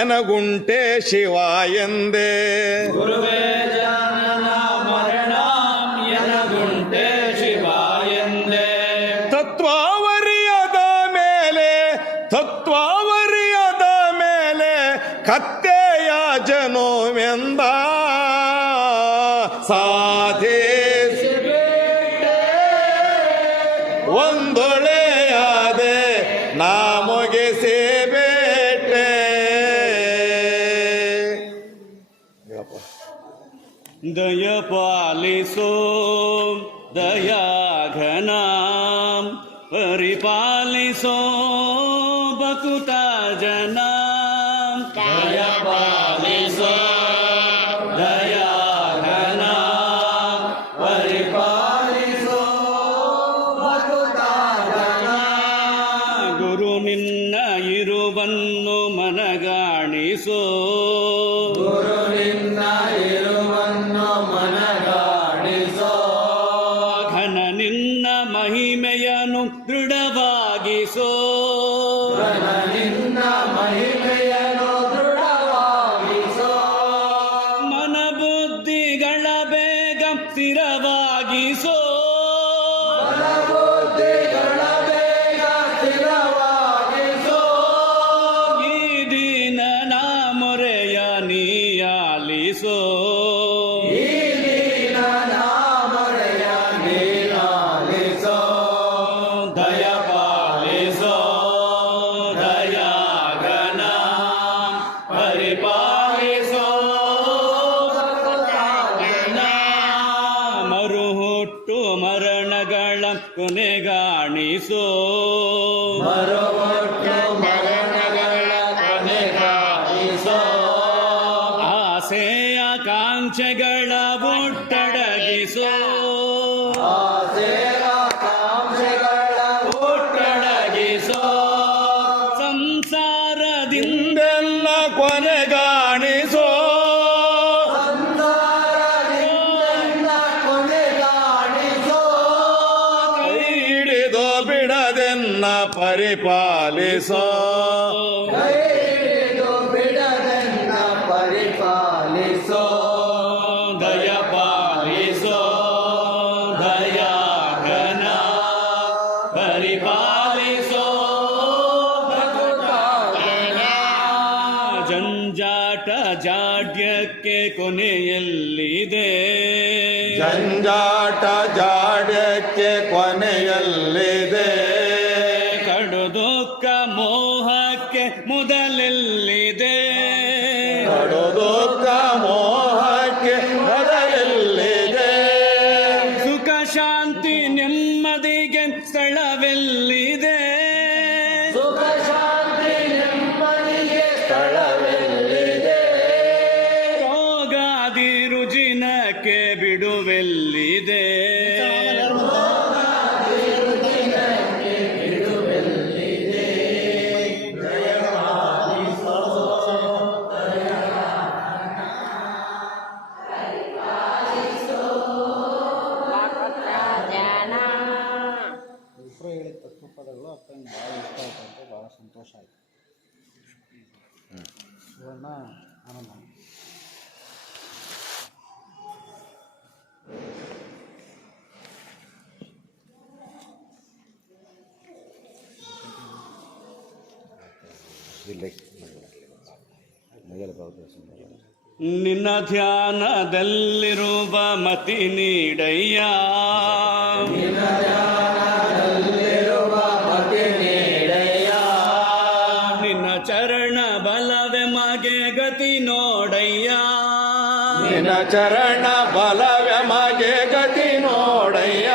ಎನಗುಂಟೆ ಶಿವ ಎಂದೇ. ಗುರುವೇ ಜನನ ಮರಣ ಎನಗುಂಟೆ ಶಿವ ಎಂದೇ. ತತ್ವಾವರಿಯದ ಮೇಲೆ ಕತ್ತೆಯ ಜನೋವೆಂದ. ಸಾಧೇಸಿ ಒಂದೊಳೆಯಾದೆ ನಾಮಗೆ ಸೇಬೇಟೆ. ದಯ ಪಾಲಿಸೋ ದಯಾಘನ ಪರಿಪಾಲಿಸೋ ಬಕುತ ಜನ. ದಯ ಪಾಲಿಸೋ ದಯಾಘನ ಪರಿಪಾಲಿಸೋ ಬಕುತ ಜನ. ಗುರು ನಿನ್ನ ಇರುವನ್ನು ಮನಗಾಣಿಸೋ. ಗುರು ನಿನ್ನ ಇರುವನ್ನು ಮನಗಾಣಿಸೋ. ಘನ ನಿನ್ನ ಮಹಿಮೆಯನ್ನು ದೃಢವಾಗಿಸೋ. ನಿನ್ನ ಮಹಿಮೆಯನ್ನು ದೃಢವಾಗಿಸೋ. ಮನ ಬುದ್ಧಿಗಳ ಬೇಗ ಸ್ಥಿರವಾಗಿಸೋ. ಬುದ್ಧಿಗಳ ಬೇಗ ಸ್ಥಿರವಾಗಿಸೋ. ಈ ದೀನನ ಮೊರೆಯ ನೀಯಾಲಿಸೋ. ಈ ದೀನನ ಮೊರೆಯ ನೀನಾಲಿಸೋ. ದಯ ಪಾಲಿಸೋ ದಯಾಘನ ಪರಿಪಾಲಿಸೋ ಜನ. ಮರುಹುಟ್ಟು ಮರಣಗಳ ಕೊನೆಗಾಣಿಸೋ. ಮರುಮುಟ್ಟು ಮರಣಗಳ ಕೊನೆಗಾಣಿಸೋ. ಆಸೆಯ ಕಾಂಕ್ಷೆಗಳ ಒಟ್ಟಡಗಿಸೋ. ಆಸೆಯ ಕಾಂಕ್ಷೆಗಳ ಒಟ್ಟಡಗಿಸೋ. ಸಂಸಾರದಿಂದ ಹಿಂದೆಲ್ಲ ಕೊನೆಗಾಣಿಸೋ. ಸಂಸಾರದಿಂದ ಕೊನೆಗಾಣಿಸೋ. ಕೈ ಹಿಡಿದು ಬಿಡದೆನ್ನ ಪರಿಪಾಲಿಸೋ. ಕೈ ಹಿಡಿದು ಬಿಡದೆನ್ನ ಪರಿಪಾಲಿಸೋ. ದಯ ಪಾಲಿಸೋ ದಯಾಘನ ಪರಿಪಾಲಿಸೋ ಭಕ್ತ ಜನ. ಜಂಜಾಟ ಜಾಡ್ಯಕ್ಕೆ ಕೊನೆಯಲ್ಲಿದೆ. ಜಂಜಾಟ ಜಾಡ್ಯಕ್ಕೆ ಕೊನೆಯಲ್ಲಿದೆ. ಕಡು ದುಃಖ ಮೋಹಕ್ಕೆ ಮೊದಲೆಲ್ಲಿದೆ. ಕಡು ದುಃಖ ಮೋಹಕ್ಕೆ ಮೊದಲೆಲ್ಲಿದೆ. ಸುಖ ಶಾಂತಿ ನೆಮ್ಮದಿಗೆ ಸ್ಥಳವೆಲ್ಲಿದೆ. ಸುಖ ಶಾಂತಿ ನೆಮ್ಮದಿಗೆ ಸ್ಥಳವೆಲ್ಲಿದೆ. ರೋಗಾದಿ ರುಜಿನಕ್ಕೆ ಬಿಡುವೆಲ್ಲಿದೆ. ಇಬ್ಬರು ಹೇಳಿದ ತತ್ವಪದಗಳು ಅಪ್ಪನಿಗೆ ಭಾಳ ಇಷ್ಟ ಆಯ್ತು ಅಂತ ಭಾಳ ಸಂತೋಷ ಆಯಿತು. ಇವನ್ನ ಆನಂದ ನಿನ್ನ ಧ್ಯಾನದಲ್ಲಿರುವ ಮತಿ ನೀಡಯ್ಯ. ಧ್ಯಾನದಲ್ಲಿರುವ ಮತಿ ನೀಡಯ್ಯ. ನಿನ್ನ ಚರಣ ಬಲವೆ ಮಗೆ ಗತಿ ನೋಡಯ್ಯ. ನಿನ್ನ ಚರಣ ಬಲವೆ ಮಗೆ ಗತಿ ನೋಡಯ್ಯ.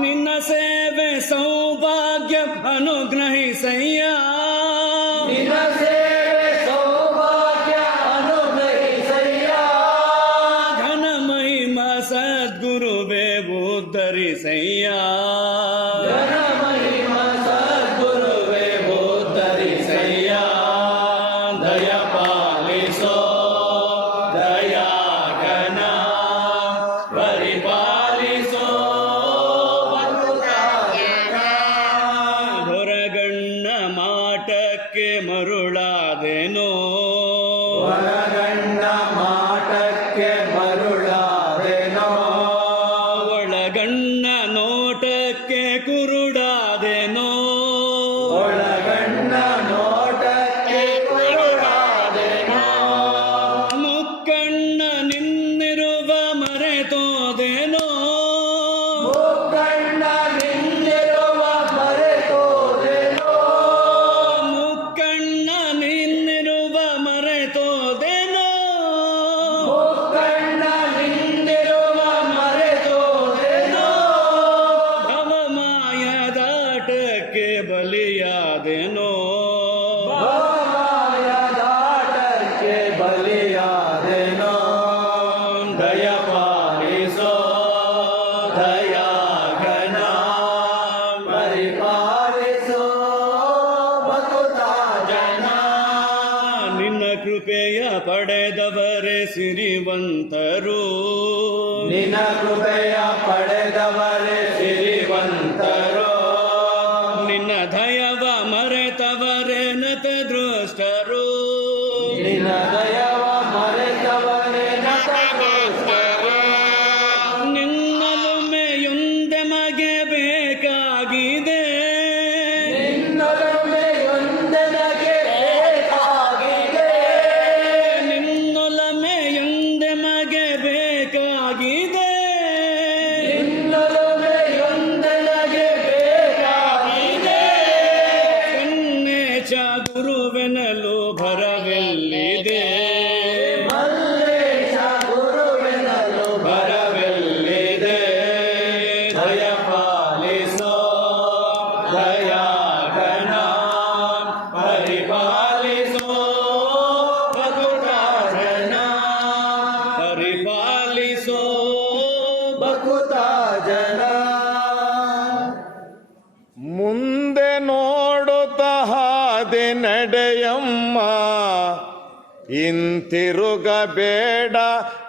ನಿನ್ನ ಸೇವೆ ಸೌಭಾಗ್ಯ ಅನುಗ್ರಹಿಸಯ್ಯ. ನಿನ್ನ ಸೇವೆ ಸೌಭಾಗ್ಯ ಅನುಗ್ರಹಿಸಯ್ಯ. ಘನ ಮಹಿಮ ಸದ್ಗುರುವೇ ಉದ್ಧರಿಸಯ್ಯ. ಘನ ಮಹಿಮ ಸದ್ಗುರುವೇ ಉದ್ಧರಿಸಯ್ಯ. ಮರುಳಾದೆನೋ ಒಳಗಣ್ಣ ಮಾಟಕ್ಕೆ ಮರುಳಾದೆನೋ ಒಳಗಣ್ಣ ನೋಟಕ್ಕೆ ಕುರುಡಾದೆನೋ ಒಳಗಣ್ಣ ನೋಟಕ್ಕೆ ಕುರುಡಾದೆನೋ ಮುಕ್ಕಣ್ಣ ನಿನ್ನಿರುವ ಮರೆತೋದೆನೋ ಮುಕ್ಕಣ್ಣ ನಿನ್ನಿರುವ ಮರೆತೋದೆನೋ ಮುಕ್ಕಣ್ಣ ನಿನ್ನಿರುವ ಮರೆತೋದೆನೋ ಮುಕ್ಕಣ್ಣ ನಿನ್ನಿರುವ ಮರೆತೋದೆನೋ ಭವಮಾಯದಾಟಕ್ಕೆ ಬಲಿಯಾದೆನೋ ಭವಮಾಯದಾಟಕ್ಕೆ ಬಲಿಯಾದೆನೋ ದಯ ಪಾಲಿಸೋ ದಯಾಘನ ಪರಿಪಾಲಿಸೋ ಭಕುತ ಜನ ನಿನ್ನ ಕೃಪೆಯ ಪಡೆದವರೇ ಸಿರಿವಂತರು ನಿನ್ನ ಕೃಪೆಯ ಪಡೆದವರೇ ಸಿರಿವಂತರು ನಿನ್ನ ದಯವ ಮರೆತವರೇ ನತದೃಷ್ಟರು ನಿನ್ನ ದಯವ ಮರೆತವರೇ ನತದೃಷ್ಟರು ನಿನ್ನಲುಮೆಯೊಂದೆ ಮಗೆ ಬೇಕಾಗಿದೆ ನಿನ್ನೊಲಮೆಯೊಂದೆನಗೆ ಬೇಕಾಗಿದೆ ನಿನ್ನೊಲಮೆಯೊಂದೆ ಮಗೆ ಬೇಕಾಗಿದೆ ನಿನ್ನೊಲಮೆಯೊಂದೆನಗೆ ಬೇಕಾಗಿದೆ ಕನ್ನೇಚ ಗುರುವೆನಲು ಭರವೆಲ್ಲಿದೆ ಮಲ್ಲೇಶ ಗುರುವೆನಲು ಬರವೆಲ್ಲಿದೆ ದಯ ಪಾಲಿಸೋ ದಯಾಘನ ಪರಿಪಾಲಿಸೋ ಭಕುತ ಜನ ಪರಿಪಾಲಿಸೋ ಭಕುತ ಜನ ಮುಂದೆ ನೋಡುತ್ತ ಹಾದಿ ನಡೆಯಮ್ಮ ಇಂತಿರುಗಬೇಡ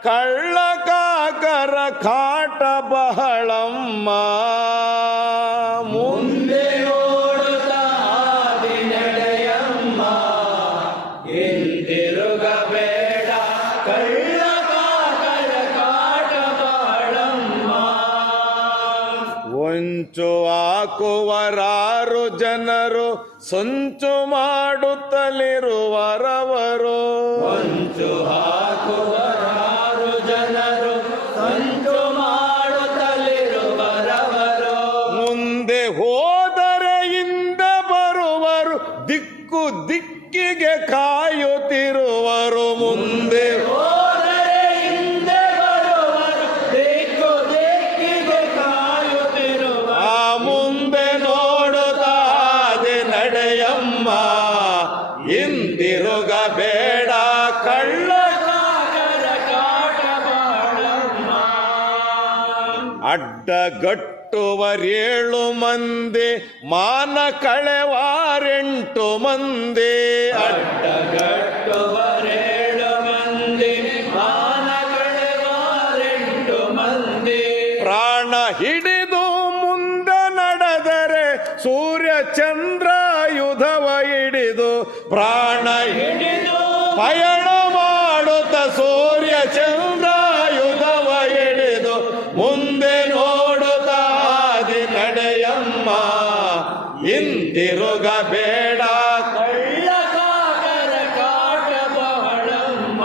ಕಳ್ಳ ಕಾಕರ ಕಾಟ ಬಹಳಮ್ಮ ಮುಂದೆ ನೋಡುತ್ತಾ ಹಾದಿ ನಡೆಯಮ್ಮ ಹಿಂದಿರುಗಬೇಡ ಕಳ್ಳ ಕಾಕರ ಕಾಟ ಬಾಳಮ್ಮ ಹೊಂಚು ಹಾಕುವರಾರು ಜನರು ಸಂಚು ಮಾಡುತ್ತಲಿರುವರವರು ಹೊಂಚು ಹಾಕುವರಾರು ಜನರು ಸಂಚು ಮಾಡುತ್ತಲಿರುವರವರು ಮುಂದೆ ಹೋದರೆ ಹಿಂದೆ ಬರುವರು ದಿಕ್ಕು ದಿಕ್ಕಿಗೆ ಕಾಯುತ್ತಿರುವರು ಮುಂದೆ ಹೋದರೆ ಹಿಂದೆ ಬರುವರು ದಿಕ್ಕು ದಿಕ್ಕಿಗೆ ಕಾಯುತ್ತಿರುವ ಆ ಮುಂದೆ ನೋಡುತ್ತಾ ಹಾದಿ ನಡೆಯಮ್ಮ ಹಿಂದಿರುಗಬೇಡ ಕಳ್ಳ ಕಾಕರ ಕಾಟ ಬಾಳಮ್ಮ ಅಡ್ಡಗಟ್ಟುವರೇಳು ಮಂದಿ ಮಾನ ಕಳೆವಾರೆಂಟು ಮಂದಿ ಅಡ್ಡಗಟ್ಟುವರೇಳು ಮಂದಿ ಮಾನ ಕಳೆವಾರೆಂಟು ಮಂದಿ ಪ್ರಾಣ ಹಿಡಿದು ಮುಂದೆ ನಡೆದರೆ ಸೂರ್ಯ ಚಂದ್ರಾಯುಧವ ಹಿಡಿದು ಪ್ರಾಣ ಹಿಡಿದು ಪಯಣ ಮಾಡುತ್ತ ಸೂರ್ಯ ಚಂದ್ರಾಯುಧವ ಹಿಡಿದು ಮುಂದೆ ನೋಡುತ್ತಾ ಹಾದಿ ನಡೆಯಮ್ಮ ಹಿಂದಿರುಗಬೇಡ ಕಳ್ಳ ಕಾಕರ ಕಾಟ ಬಹಳಮ್ಮ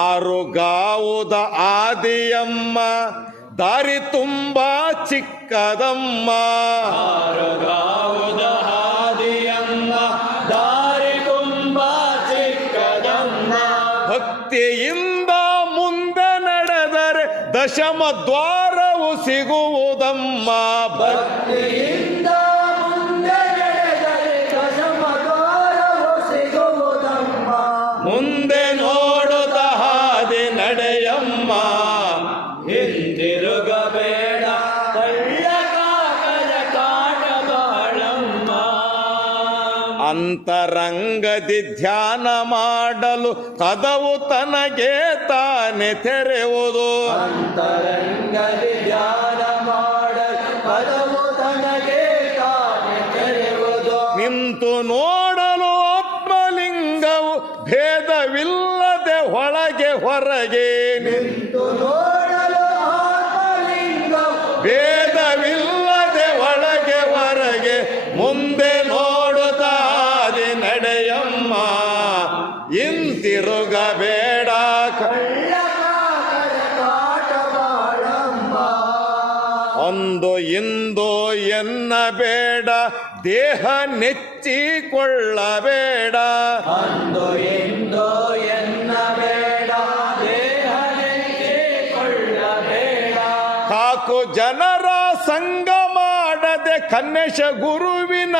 ಆರುಗಾವುದ ಆದಿಯಮ್ಮ ದಾರಿ ತುಂಬಾ ಚಿಕ್ಕದಮ್ಮ ಆರುಗಾವುದ ಹಾದಿಯಮ್ಮ ದಾರಿ ತುಂಬಾ ಚಿಕ್ಕದಮ್ಮ ಭಕ್ತಿಯಿಂದ ಮುಂದೆ ನಡೆದರೆ ದಶಮ ದ್ವಾರವು ಸಿಗುವುದಮ್ಮ ಭಕ್ತಿಯಿಂದ ಮುಂದೆ ನಡೆದರೆ ದಶಮ ದ್ವಾರವು ಸಿಗುವುದಮ್ಮ ಮುಂದೆ ನೋಡುತ್ತಾ ಹಾದಿ ನಡೆಯಮ್ಮ ಹಿಂದಿರುಗಬೇಡ ಕಳ್ಳ ಕಾಕರ ಕಾಟ ಬಾಳಮ್ಮ ಅಂತರಂಗದಿ ಧ್ಯಾನ ಮಾಡಲು ಕದವು ತನಗೆ ತಾನೆ ತೆರೆಯುವುದು ಅಂತರಂಗದಿ ಧ್ಯಾನ ಮಾಡಲು ಪದವು ತನಗೆ ತಾನೆ ತೆರೆಯುವುದು ನಿಂತು ನೋಡಲು ಹೊರಗೆ ನಿಂತು ನೋಡಲು ಆತ್ಮಲಿಂಗಂ ಭೇದವಿಲ್ಲದೆ ಒಳಗೆ ಹೊರಗೆ ಮುಂದೆ ನೋಡುತ್ತಾದೆ ನಡೆಯಮ್ಮ ಇಂತಿರುಗಬೇಡ ಕಳ್ಳಕಾಕರ ಕಾಟ ಬಾಳಮ್ಮ ಒಂದು ಇಂದು ಎನ್ನಬೇಡ ದೇಹ ನೆಚ್ಚಿಕೊಳ್ಳಬೇಡ ಅಂದು ಎಂದೋ ಎನ್ನಬೇಡ ದೇಹ ನೆಚ್ಚಿಕೊಳ್ಳಬೇಡ ಕಾಕು ಜನರ ಸಂಗ ಮಾಡದೆ ಕನ್ನೇಶ ಗುರುವಿನ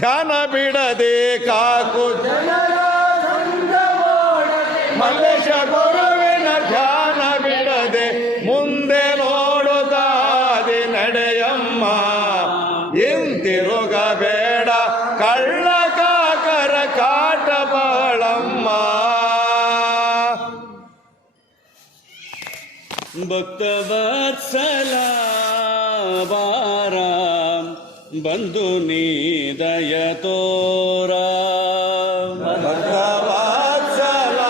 ಧ್ಯಾನ ಬಿಡದೆ ಕಾಕು ಜನರ ಸಂಗ ಮಾಡದೆ ಮಲ್ಲೇಶ ಗುರುವಿನ ಧ್ಯಾನ ಬಿಡದೆ ಮುಂದೆ ನೋಡುತ್ತಾದೆ ನಡೆಯಮ್ಮ ಇಂತಿರುಗಬೇಡ ಕಳ್ಳ ಕಾಕರ ಕಾಟ ಬಾಳಮ್ಮ ಭಕ್ತವತ್ಸಲ ಬಾರ ಬಂದು ನೀ ದಯ ತೋರ ಭಕ್ತವತ್ಸಲ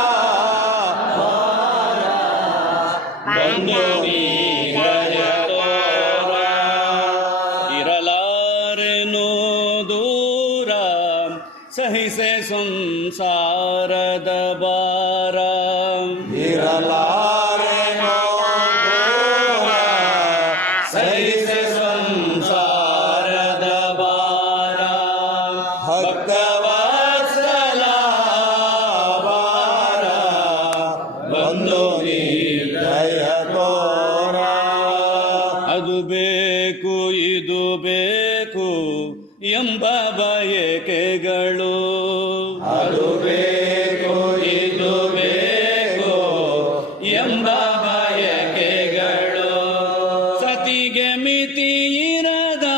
ಬಂದು ನೀ ದಯ ತೋರ ಇರಲಾರೆನು ದೂರ ಸಹಿಸೆ ಸಂಸಾರದ ಬಾರ ಇರಲಾರೆನೋ ದೂರ ಸಹಿಸೆ ಸಂಸಾರದ ಬಾರ ಭಕ್ತವತ್ಸಲ ಬಾರ ಬಂದು ನೀ ದಯ ತೋರ ಅದು ಬೇಕು ಇದು ಬೇಕು ಎಂಬ ಬಯಕೆಗಳು ಅದು ಬೇಕು ಇದು ಬೇಕು ಎಂಬ ಬಯಕೆಗಳು ಸತಿಗೆ ಮಿತಿ ಇರದ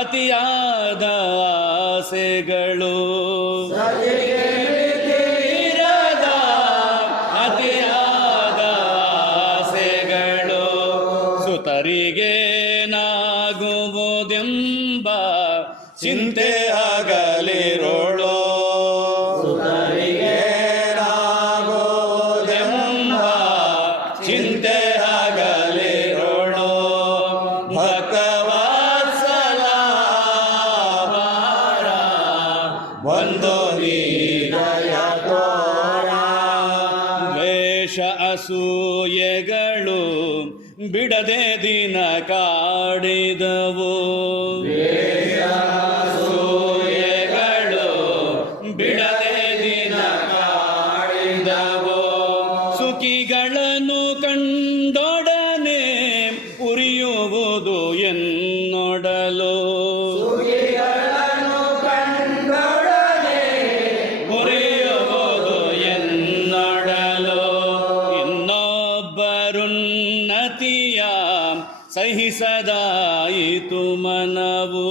ಅತಿಯಾದ ಆಸೆಗಳು ಇರದ ಅತಿಯಾದ ಆಸೆಗಳು ಸುತರಿಗೆ ನಾಗುವುದೆಂಬ ಚಿಂತೆ ಆಗಲಿರೋಳು ಎಂಬ ಚಿಂತೆ ಆಗಲಿರೋಳು ಭಕ್ತವತ್ಸಲ ಬಾರ ಬಂದು ನೀ ದಯ ತೋರ ದ್ವೇಷ ಅಸೂಯೆಗಳು ಬಿಡದೆ ದಿನ ಕಾಡಿದವು ಅಸೂಯೆಗಳು ಬಿಡದೆ ದಿನ ಕಾಡಿದವು ಸುಖಿಗಳನ್ನು ಕಂಡೊಡನೆ ಉರಿಯುವುದು ಎನ್ನೊಡಲು ಉರಿಯುವುದು ಎನ್ನೊಡಲು ಇನ್ನೊಬ್ಬರುನ್ನತಿಯ ಸಹಿಸದಾಯಿತು ಮನವು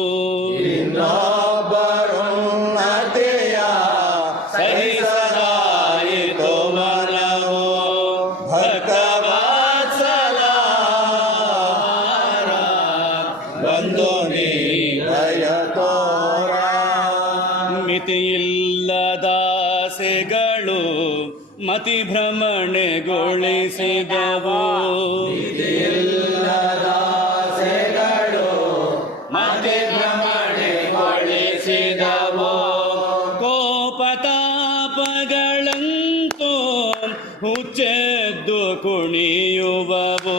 ಇನ್ನೊಬ್ಬರುನ್ನತಿಯ ಸಹಿಸದಾಯಿತು ಮನವು ಭಕ್ತವತ್ಸಲ ಬಂದು ನೀ ದಯ ತೋರ ಮಿತಿಯಿಲ್ಲದಾಸೆಗಳು ಮತಿ ಭ್ರಮಣೆಗೊಳಿಸಿದವು ಮತಿ ಭ್ರಮಣೆಗೊಳಿಸಿದವು ಕೋಪತಾಪಗಳಂತೂ ಹುಚ್ಚೆದ್ದು ಕುಣಿಯುವವು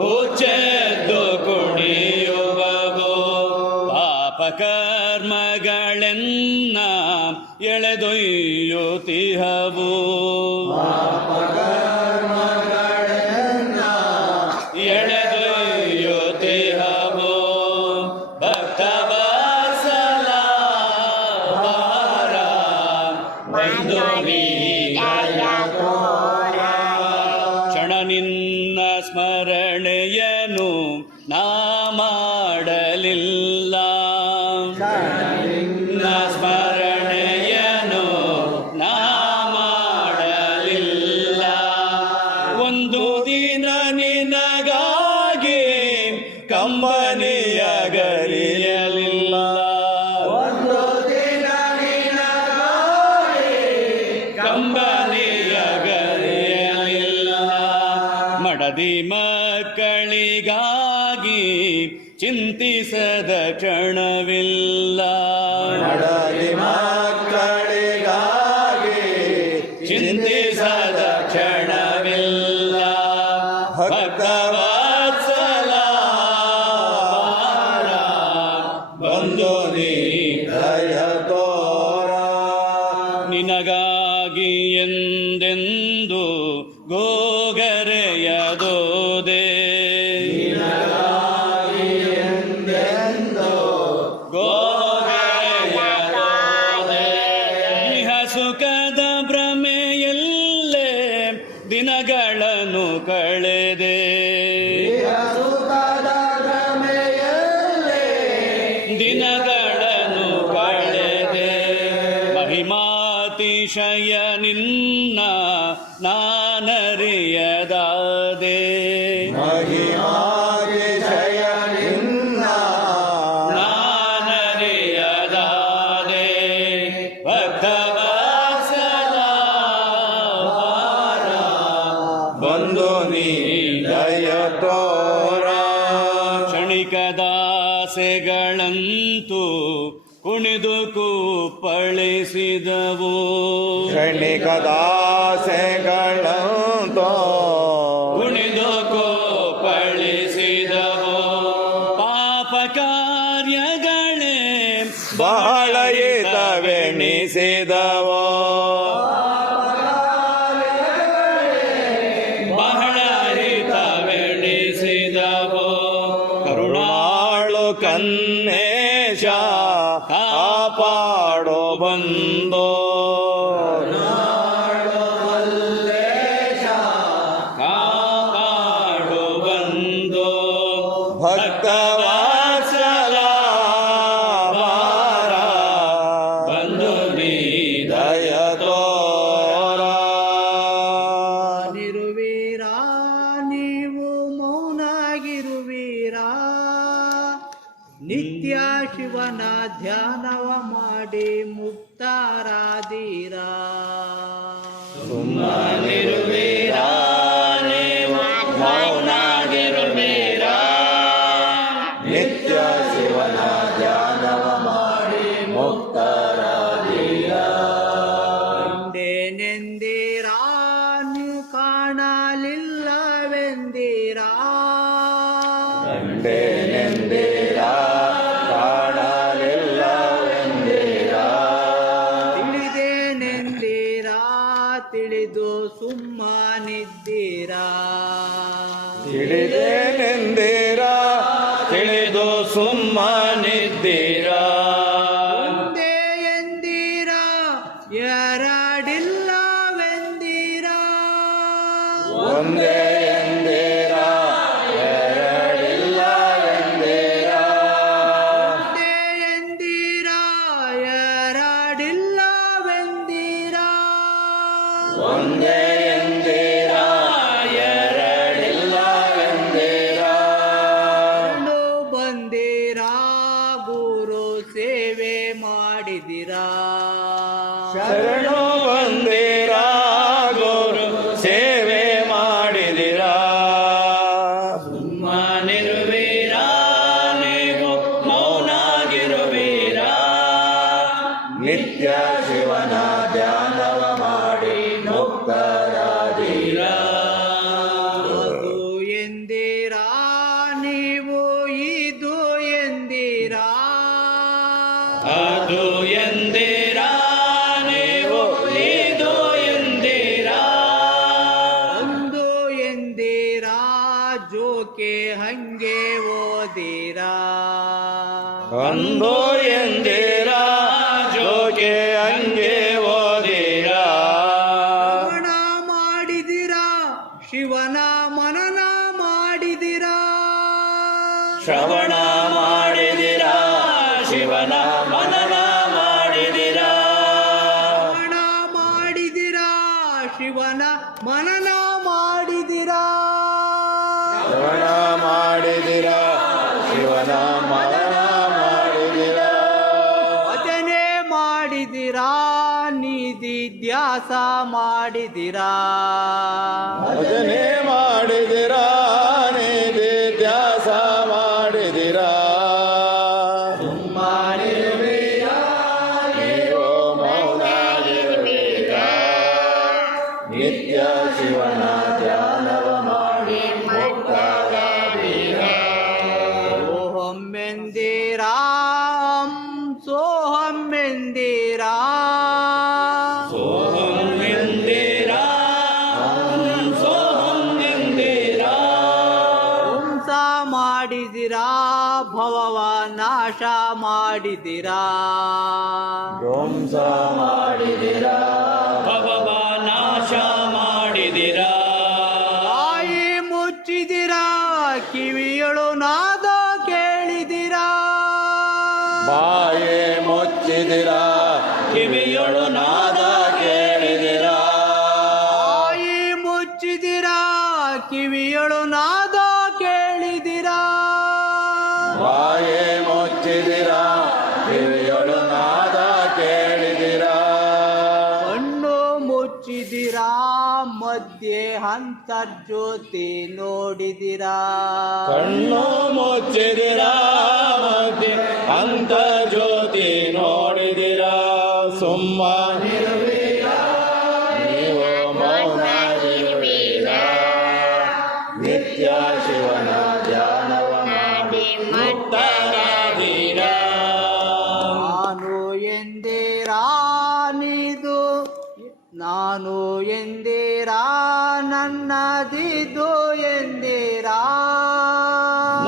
ಹುಚ್ಚೆದ್ದು ಕುಣಿಯುವವು ಪಾಪಕರ್ಮಗಳೆನ್ನ ಎಳೆದೊಯ್ಯುತ್ತಿಹವು ಎಳೆದೊಯ್ಯುತ್ತಿಹವು ಭಕ್ತವತ್ಸಲ ಬಾರ ಬಂದು ನೀ ದಯ ತೋರ. ಕ್ಷಣ ನಿನ್ನ ಸ್ಮರಣೆಯನು ನಾ ಮಾಡಲಿಲ್ಲ ನಿನ್ನ ಸ್ಮರಣೆಯನು ನಾ ಮಾಡಲಿಲ್ಲ ಒಂದು ದಿನ ನಿನಗಾಗಿ ಕಂಬನಿಯ ಗರಿಯಲಿಲ್ಲ ಒಂದು ದಿನ ನಿನಗಾಗಿ ಚಿಂತಿಸದ ಕ್ಷಣವಿಲ್ಲ. ಮಡದಿ ಮಕ್ಕಳಿಗಾಗಿ ಚಿಂತಿಸದ ಕ್ಷಣವಿಲ್ಲ. ಭಕ್ತವತ್ಸಲ ಬಂದು ನೀ ದಯ ತೋರ. ನಿನಗಾಗಿ ಎಂದೆಂದು ಗೋಗರೆಯದೋದೆ. ಗೋಗರೆಯದೋದೆ. ಇಹ ಸುಖದ ಭ್ರಮೆಯಲ್ಲೇ ದಿನಗಳನ್ನು ಕಳೆದೆ. ಸುಖದ ಭ್ರಮೆಯಲ್ಲೇ ದಿನಗಳನ್ನು ಕಳೆದೆ. ಮಹಿಮಾತಿಶಯ ನಿನ್ನ ನಾನರಿಯದಾದೆ. ಮಹಿಮಾತಿಶಯ ನಿನ್ನ ನಾನರಿಯದಾದೆ. ಭಕ್ತವತ್ಸಲ ಬಂದು ನೀ ದಯ ತೋರ. ಕ್ಷಣಿಕದಾಸೆಗಳಂತೂ ಕುಣಿದು ಕುಪ್ಪಳಿಸಿದವು. ಕ್ಷಣಿಕದಾಸೆಗಳಂತೋ ಕುಣಿದು ಕುಪ್ಪಳಿಸಿದವು. ಪಾಪ ಕಾರ್ಯಗಳೇ ಬಹಳ ಹಿತವೆನಿಸಿದವೋ. ಬಹಳ ಹಿತವೆನಿಸಿದವು. ಕರುಣಾಳು ಕನ್ನೇಶ ಕಾಪಾಡೋ ಬಂದೋ. ಕಾಪಾಡು ಬಂದು. ಭಕ್ತವತ್ಸಲ ಬಾರ. ಬಂದು ನೀ ದಯ ತೋರ. ನಿರುವೀರಾ ನೀವು ಮೌನಾಗಿರುವೀರಾ. ನಿತ್ಯ ಶಿವನ ಧ್ಯಾನವ ಮಾಡಿ ಮುಕ್ತರಾದೀರಾ. ಸುಮ್ಮನಿರುವೀರಾ ನೀವು ಮೌನಾಗಿರುವೀರಾ. ನಿತ್ಯ ಶಿವನ ಧ್ಯಾನವ ಮಾಡಿ ಮುಕ್ತರಾದೀರ. ಕಂಡೇನೆಂದೀರಾ ನೀವು ಕಾಣಲಿಲ್ಲವೆಂದೀರಾ. ಕಂಡೇನೆಂದೀರ ಕಾಣಲಿಲ್ಲವೆಂದೀರ. ತಿಳಿದೇನೆಂದೀರಾ ತಿಳಿದು ಸುಮ್ಮನಿದ್ದೀರಾ. ತಿಳಿದೇನೆಂದೀರ ತಿಳಿದು ಸುಮ್ಮನಿದ್ದೀರ. ಒಂದೇ ಎಂದೀರಾ ಎರಡಿಲ್ಲವೆಂದೀರಾ. ಒಂದೇ ಎಂದೀರ ಎರಡಿಲ್ಲವೆಂದೀರ. ಒಂದೇ ಎಂದೀರಾ ಎರಡಿಲ್ಲವೆಂದೀರಾ. ಒಂದೇ ಎಂದೀರ ಎರಡಿಲ್ಲವೆಂದೀರ. ಶರಣು ಬಂದೀರಾ ಗುರು ಸೇವೆ ಮಾಡಿದಿರಾ. ಶರಣು ಬಂದೀರ ಗುರು ಸೇವೆ ಮಾಡಿದಿರ. ಸುಮ್ಮನಿರುವೀರಾ ನೀವು ಮೌನಾಗಿರುವೀರಾ. ನಿತ್ಯ ಶಿವನ ಧ್ಯಾನವ ಮಾಡಿ ಮುಕ್ತರಾದೀರ. ಅದು ಎಂದೀರಾ ನೀವು ಇದು ಎಂದೀರಾ. ಅದು ಎಂದಿರಾ ನೀವು ಇದು ಎಂದಿರಾ. ಒಂದು ಎಂದೀರಾ ಜೋಕೆ ಹಂಗೆ ಓದಿರಾ. ಒಂದು ಎಂದಿರ ಜೋಗೆ ಹಂಗೆ ಓದಿರ. ಶ್ರವಣ ಮಾಡಿದಿರಾ ಶಿವನ ಮನನ ಮಾಡಿದಿರಾ. ಶ್ರವಣ ಮಾಡಿದಿರ ಶಿವನ ಮನನ ಮಾಡಿದಿರ. ಶ್ರವಣ ಮಾಡಿದಿರಾ ಶಿವನ ಮನನ ಮಾಡಿದಿರಾ. ಶ್ರವಣ ಮಾಡಿದಿರ ಶಿವನ ಮನನ ಮಾಡಿದಿರ. ಭಜನೆ ಮಾಡಿದಿರಾ ನಿಧಿ ಧ್ಯಾಸ ಮಾಡಿದಿರಾ. ಭಜನೆ ಮಾಡಿದಿರ ನಿಧಿ ಧ್ಯಾಸ ಮಾಡಿದಿರ. ಎಂದಿರಾ ಸೋಹಂ ಎಂದಿರಾ ಸೋಹಂ ಎಂದಿರಾ ಸೋಹಂ ಎಂದಿರಾ ಧ್ವಂಸ ಮಾಡಿದಿರಾ ಭವವ ನಾಶ ಮಾಡಿದಿರಾ ಧ್ವಂಸ ಮಾಡಿದಿರಾ ಭವವ ನಾಶ ಮಾಡಿದಿರಾ ಬಾಯಿ ಮುಚ್ಚಿದಿರಾ ಕಿವಿಯಳು ನಾದ ಕೇಳಿದಿರಾ ಬಾಯೇ ಮುಚ್ಚಿದಿರಾ ಕಿವಿಯೊಳು ನಾದ ಕೇಳಿದಿರಾ ಬಾಯಿ ಮುಚ್ಚಿದಿರಾ ಕಿವಿಯಳು ನಾದ ಕೇಳಿದಿರಾ ಬಾಯೇ ಮುಚ್ಚಿದಿರಾ ಕಿವಿಯೊಳು ನಾದ ಕೇಳಿದಿರಾ ಕಣ್ಣು ಮುಚ್ಚಿದಿರಾ ಮಧ್ಯೆ ಅಂತರ್ಜ್ಯೋತಿ ನೋಡಿದಿರಾ ಕಣ್ಣು ಮುಚ್ಚಿದಿರಾ ಮಧ್ಯೆ ಅಂತ ಜ್ಯೋತಿ ನೋಡಿದಿರಾ ಸುಮ್ಮನಿರುವಿರಾ ನೀವು ಮೌನವಿರುವಿರಾ ನಿತ್ಯ ಶಿವನ ಧ್ಯಾನವ ಮಾಡಿ ಮುಕ್ತರಾದಿರಾ ನಾನು ಎಂದಿರಾ ನೀದು ನಾನು ಎಂದಿರಾ ನನ್ನದಿದು ಎಂದಿರಾ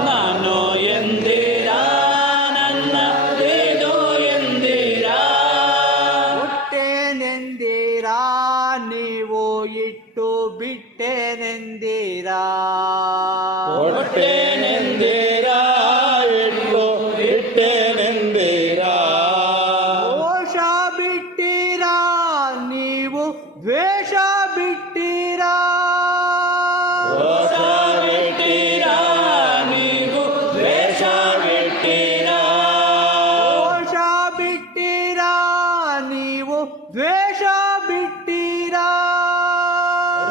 ನಾನು ಎಂದಿರಾ ನನ್ನ ದೇದು ಎಂದಿರಾ ಹುಟ್ಟೆನೆಂದಿರಾ ನೀವು ಇಟ್ಟು ಬಿಟ್ಟೆನೆಂದಿರಾ ಹೊಟ್ಟೆನೆಂದಿರಾ ಇಟ್ಟು ಇಟ್ಟೆನೆಂದಿರಾ ದೋಷ ಬಿಟ್ಟಿರಾ ನೀವು ದ್ವೇಷ ಬಿಟ್ಟಿರಾ ದೋಷ ಬಿಟ್ಟಿರಾ ನೀವು ದ್ವೇಷ ಬಿಟ್ಟಿರಾ ದೋಷ ಬಿಟ್ಟಿರಾ ನೀವು ದ್ವೇಷ ಬಿಟ್ಟಿರಾ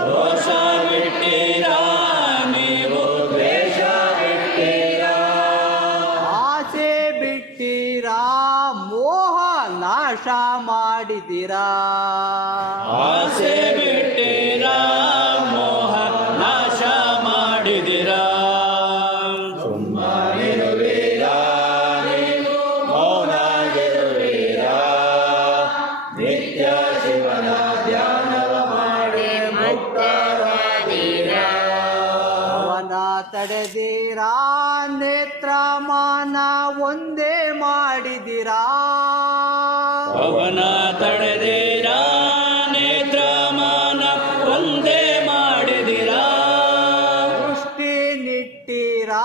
ದೋಷ ಬಿಟ್ಟಿರಾ ನೀವು ದ್ವೇಷ ಬಿಟ್ಟಿರಾ ಆಸೆ ಬಿಟ್ಟಿರಾ ಮೋಹ ನಾಶ ಮಾಡಿದಿರಾ ಆಸೆ ಬಿಟ್ಟಿರಾ ಮೋಹ ನಾಶ ಮಾಡಿದಿರಾ ಸುಮ್ಮನಿರುವಿರಾ ನೀವು ಮೌನವಿರುವಿರಾ ನಿತ್ಯ ಶಿವನ ಧ್ಯಾನವ ಮಾಡಿ ಮುಕ್ತರಾದಿರಾ ಅವನ ತಡೆದಿರಾ ನೇತ್ರಮಾನ ಒಂದೇ ಮಾಡಿದಿರಾ ಅವನ ತಡೆದಿರಾ ನೇತ್ರಮಾನ ಒಂದೇ ಮಾಡಿದಿರಾ ದೃಷ್ಟಿ ನಿಟ್ಟಿರಾ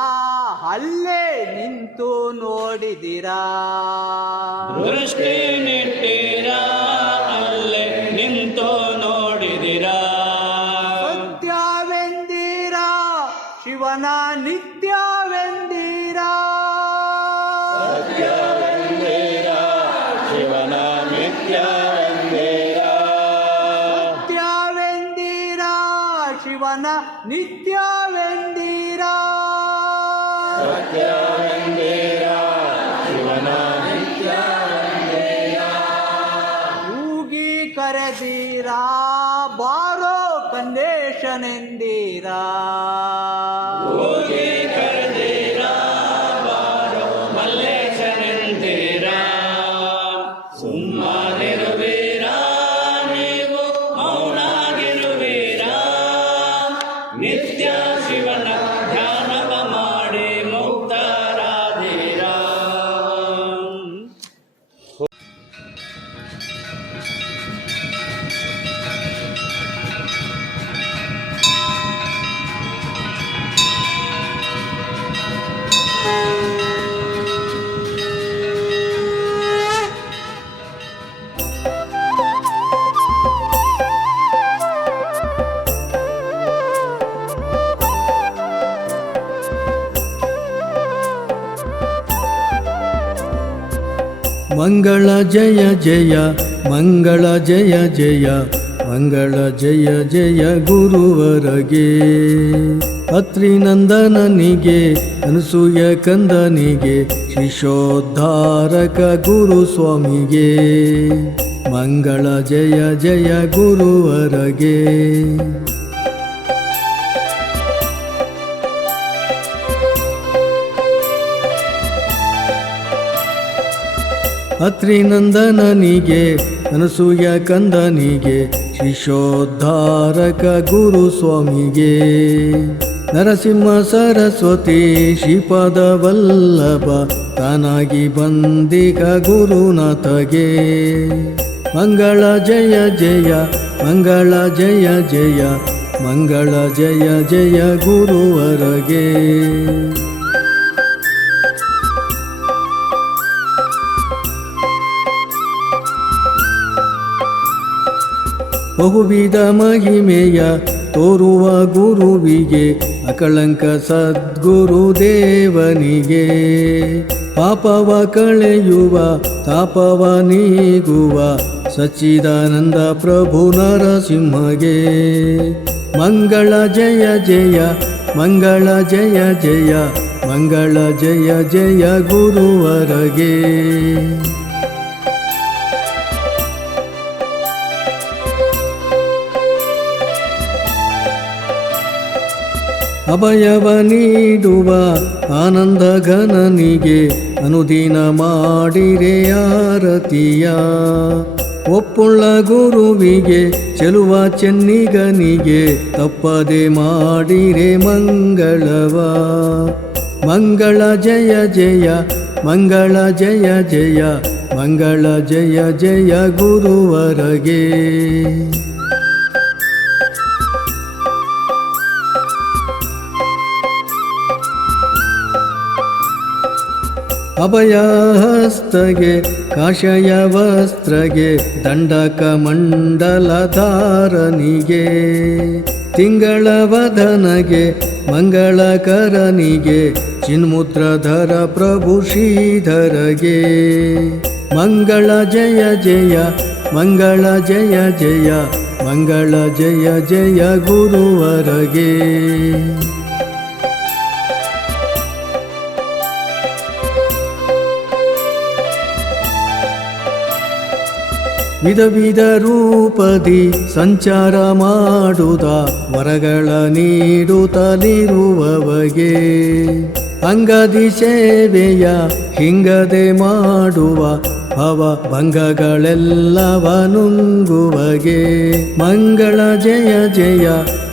ಅಲ್ಲೇ ನಿಂತು ನೋಡಿದಿರಾ ದೃಷ್ಟಿ ನೆಟ್ಟಿರಾ ಅಲ್ಲೇ ನಿಂತು ನೋಡಿದಿರಾ ಸತ್ಯವೆಂದಿರಾ ಶಿವನ ನಿತ್ಯವೆಂದಿರಾ ಸತ್ಯವೆಂದಿರಾ ಶಿವನ ನಿತ್ಯವೆಂದಿರಾ ಸತ್ಯವೆಂದಿರಾ ಶಿವನ ನಿತ್ಯವೆಂದಿರಾ ಸತ್ಯವೆಂದಿರಾ ಶಿವನ ನಿತ್ಯವೆಂದಿರಾ ಕೂಗಿ ಕರೆದಿರಾ ಬಾರೋ ಕಂದೇಶನೆಂದಿರಾ ಹೋಗಿ ಕರೆದಿರಾ ಬಾರೋ ಮಲ್ಲೇಶನೆಂದಿರಾ ಸುಮ್ಮನಿರುವಿರಾ ನೀವು ಮೌನಾಗಿರುವಿರಾ ನಿತ್ಯ ಶಿವನ ಧ್ಯಾನವ ಮಾಡಿ ಮುಕ್ತರಾದಿರಾ ಮಂಗಳ ಜಯ ಜಯ ಮಂಗಳ ಜಯ ಜಯ ಮಂಗಳ ಜಯ ಜಯ ಗುರುವರಗೆ ಅತ್ರಿನಂದನನಿಗೆ ಅನಸೂಯ ಕಂದನಿಗೆ ಶಿಶೋದ್ಧಾರಕ ಗುರು ಸ್ವಾಮಿಗೆ ಮಂಗಳ ಜಯ ಜಯ ಗುರುವರಗೆ ಅತ್ರಿನಂದನನಿಗೆ ಅನಸೂಯ ಕಂದನಿಗೆ ಶಿಶೋದ್ಧಾರಕ ಗುರು ಸ್ವಾಮಿಗೆ ನರಸಿಂಹ ಸರಸ್ವತಿ ಶ್ರೀಪಾದ ವಲ್ಲಭ ತಾನಾಗಿ ಬಂದಿಗ ಗುರುನಾಥಗೆ ಮಂಗಳ ಜಯ ಜಯ ಮಂಗಳ ಜಯ ಜಯ ಮಂಗಳ ಜಯ ಜಯ ಗುರುವರಗೆ ಬಹುವಿಧ ಮಹಿಮೆಯ ತೋರುವ ಗುರುವಿಗೆ ಅಕಳಂಕ ಸದ್ಗುರು ದೇವನಿಗೆ ಪಾಪವ ಕಳೆಯುವ ತಾಪವ ನೀಗುವ ಸಚ್ಚಿದಾನಂದ ಪ್ರಭು ನರಸಿಂಹಗೆ ಮಂಗಳ ಜಯ ಜಯ ಮಂಗಳ ಜಯ ಜಯ ಮಂಗಳ ಜಯ ಜಯ ಗುರುವರಗೆ ಅಭಯವ ನೀಡುವ ಆನಂದ ಘನನಿಗೆ ಅನುದಿನ ಮಾಡಿರೆ ಆರತಿಯ ಒಪ್ಪುಳ್ಳ ಗುರುವಿಗೆ ಚೆಲುವ ಚೆನ್ನಿಗನಿಗೆ ತಪ್ಪದೆ ಮಾಡಿರೆ ಮಂಗಳವ ಮಂಗಳ ಜಯ ಜಯ ಮಂಗಳ ಜಯ ಜಯ ಮಂಗಳ ಜಯ ಜಯ ಗುರುವರಗೆ ಅಭಯಹಸ್ತಗೆ ಕಾಷಯ ವಸ್ತ್ರಗೆ ದಂಡಕ ಮಂಡಲಧಾರನಿಗೆ ತಿಂಗಳ ವದನಗೆ ಮಂಗಳಕರನಿಗೆ ಚಿನ್ಮುದ್ರಧರ ಪ್ರಭು ಶ್ರೀಧರಗೆ ಮಂಗಳ ಜಯ ಜಯ ಮಂಗಳ ಜಯ ಜಯ ಮಂಗಳ ಜಯ ಜಯ ಗುರುವರಗೆ ವಿಧ ವಿಧ ರೂಪದಿ ಸಂಚಾರ ಮಾಡುತ್ತ ವರಗಳ ನೀಡುತ್ತಲಿರುವವಗೆ ಅಂಗದಿ ಸೇವೆಯ ಹಿಂಗದೆ ಮಾಡುವ ಭವ ಭಂಗಗಳೆಲ್ಲವ ನುಂಗುವಗೆ ಮಂಗಳ ಜಯ ಜಯ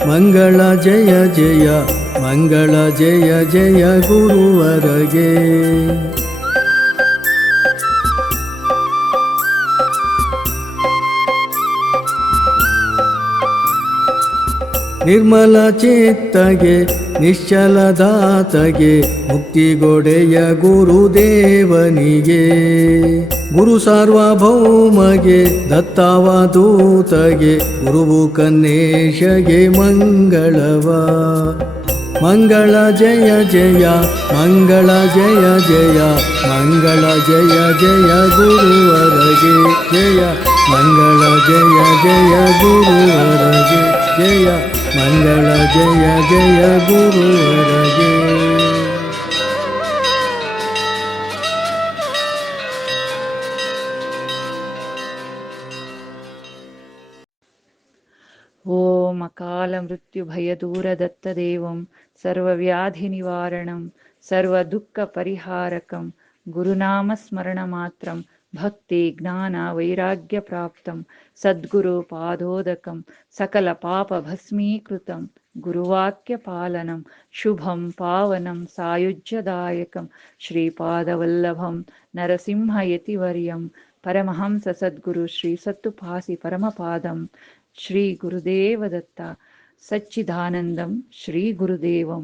ಮಂಗಳ ಜಯ ಜಯ ಮಂಗಳ ಜಯ ಜಯ ಗುರುವರಗೆ ನಿರ್ಮಲ ಚಿತ್ತಗೆ ನಿಶ್ಚಲದಾತಗೆ ಮುಕ್ತಿಗೊಡೆಯ ಗುರುದೇವನಿಗೆ ಗುರು ಸಾರ್ವಭೌಮಗೆ ದತ್ತಾವಧೂತಗೆ ಗುರುವು ಕನ್ನೇಶಗೆ ಮಂಗಳವ ಮಂಗಳ ಜಯ ಜಯ ಮಂಗಳ ಜಯ ಜಯ ಮಂಗಳ ಜಯ ಜಯ ಗುರುವರಗೆ ಜಯ ಮಂಗಳ ಜಯ ಜಯ ಗುರುವರಗೆ ಜಯ ಮಂಗಳ ಜಯ ಜಯ ಗುರುವರಗೆ. ಓಂ ಅಕಾಲ ಮೃತ್ಯು ಭಯ ದೂರ ದತ್ತದೇವಂ ಸರ್ವವ್ಯಾಧಿ ನಿವಾರಣಂ ಸರ್ವ ದುಃಖ ಪರಿಹಾರಕಂ ಗುರುನಾಮ ಸ್ಮರಣ ಮಾತ್ರಂ ಭಕ್ತಿ ಜ್ಞಾನ ವೈರಾಗ್ಯ ಪ್ರಾಪ್ತಂ ಸದ್ಗುರು ಪಾದೋದಕಂ ಸಕಲ ಪಾಪ ಭಸ್ಮೀಕೃತಂ ಗುರುವಾಕ್ಯ ಪಾಲನಂ ಶುಭಂ ಪಾವನಂ ಸಾಯುಜ್ಯದಾಯಕಂ ಶ್ರೀಪಾದವಲ್ಲಭಂ ನರಸಿಂಹಯತಿವರ್ಯಂ ಪರಮಹಂಸ ಸದ್ಗುರು ಶ್ರೀ ಸತ್ತುಪಾಸಿ ಪರಮಪಾದಂ ಶ್ರೀ ಗುರುದೇವದತ್ತ ಸಚ್ಚಿದಾನಂದಂ ಶ್ರೀ ಗುರುದೇವಂ.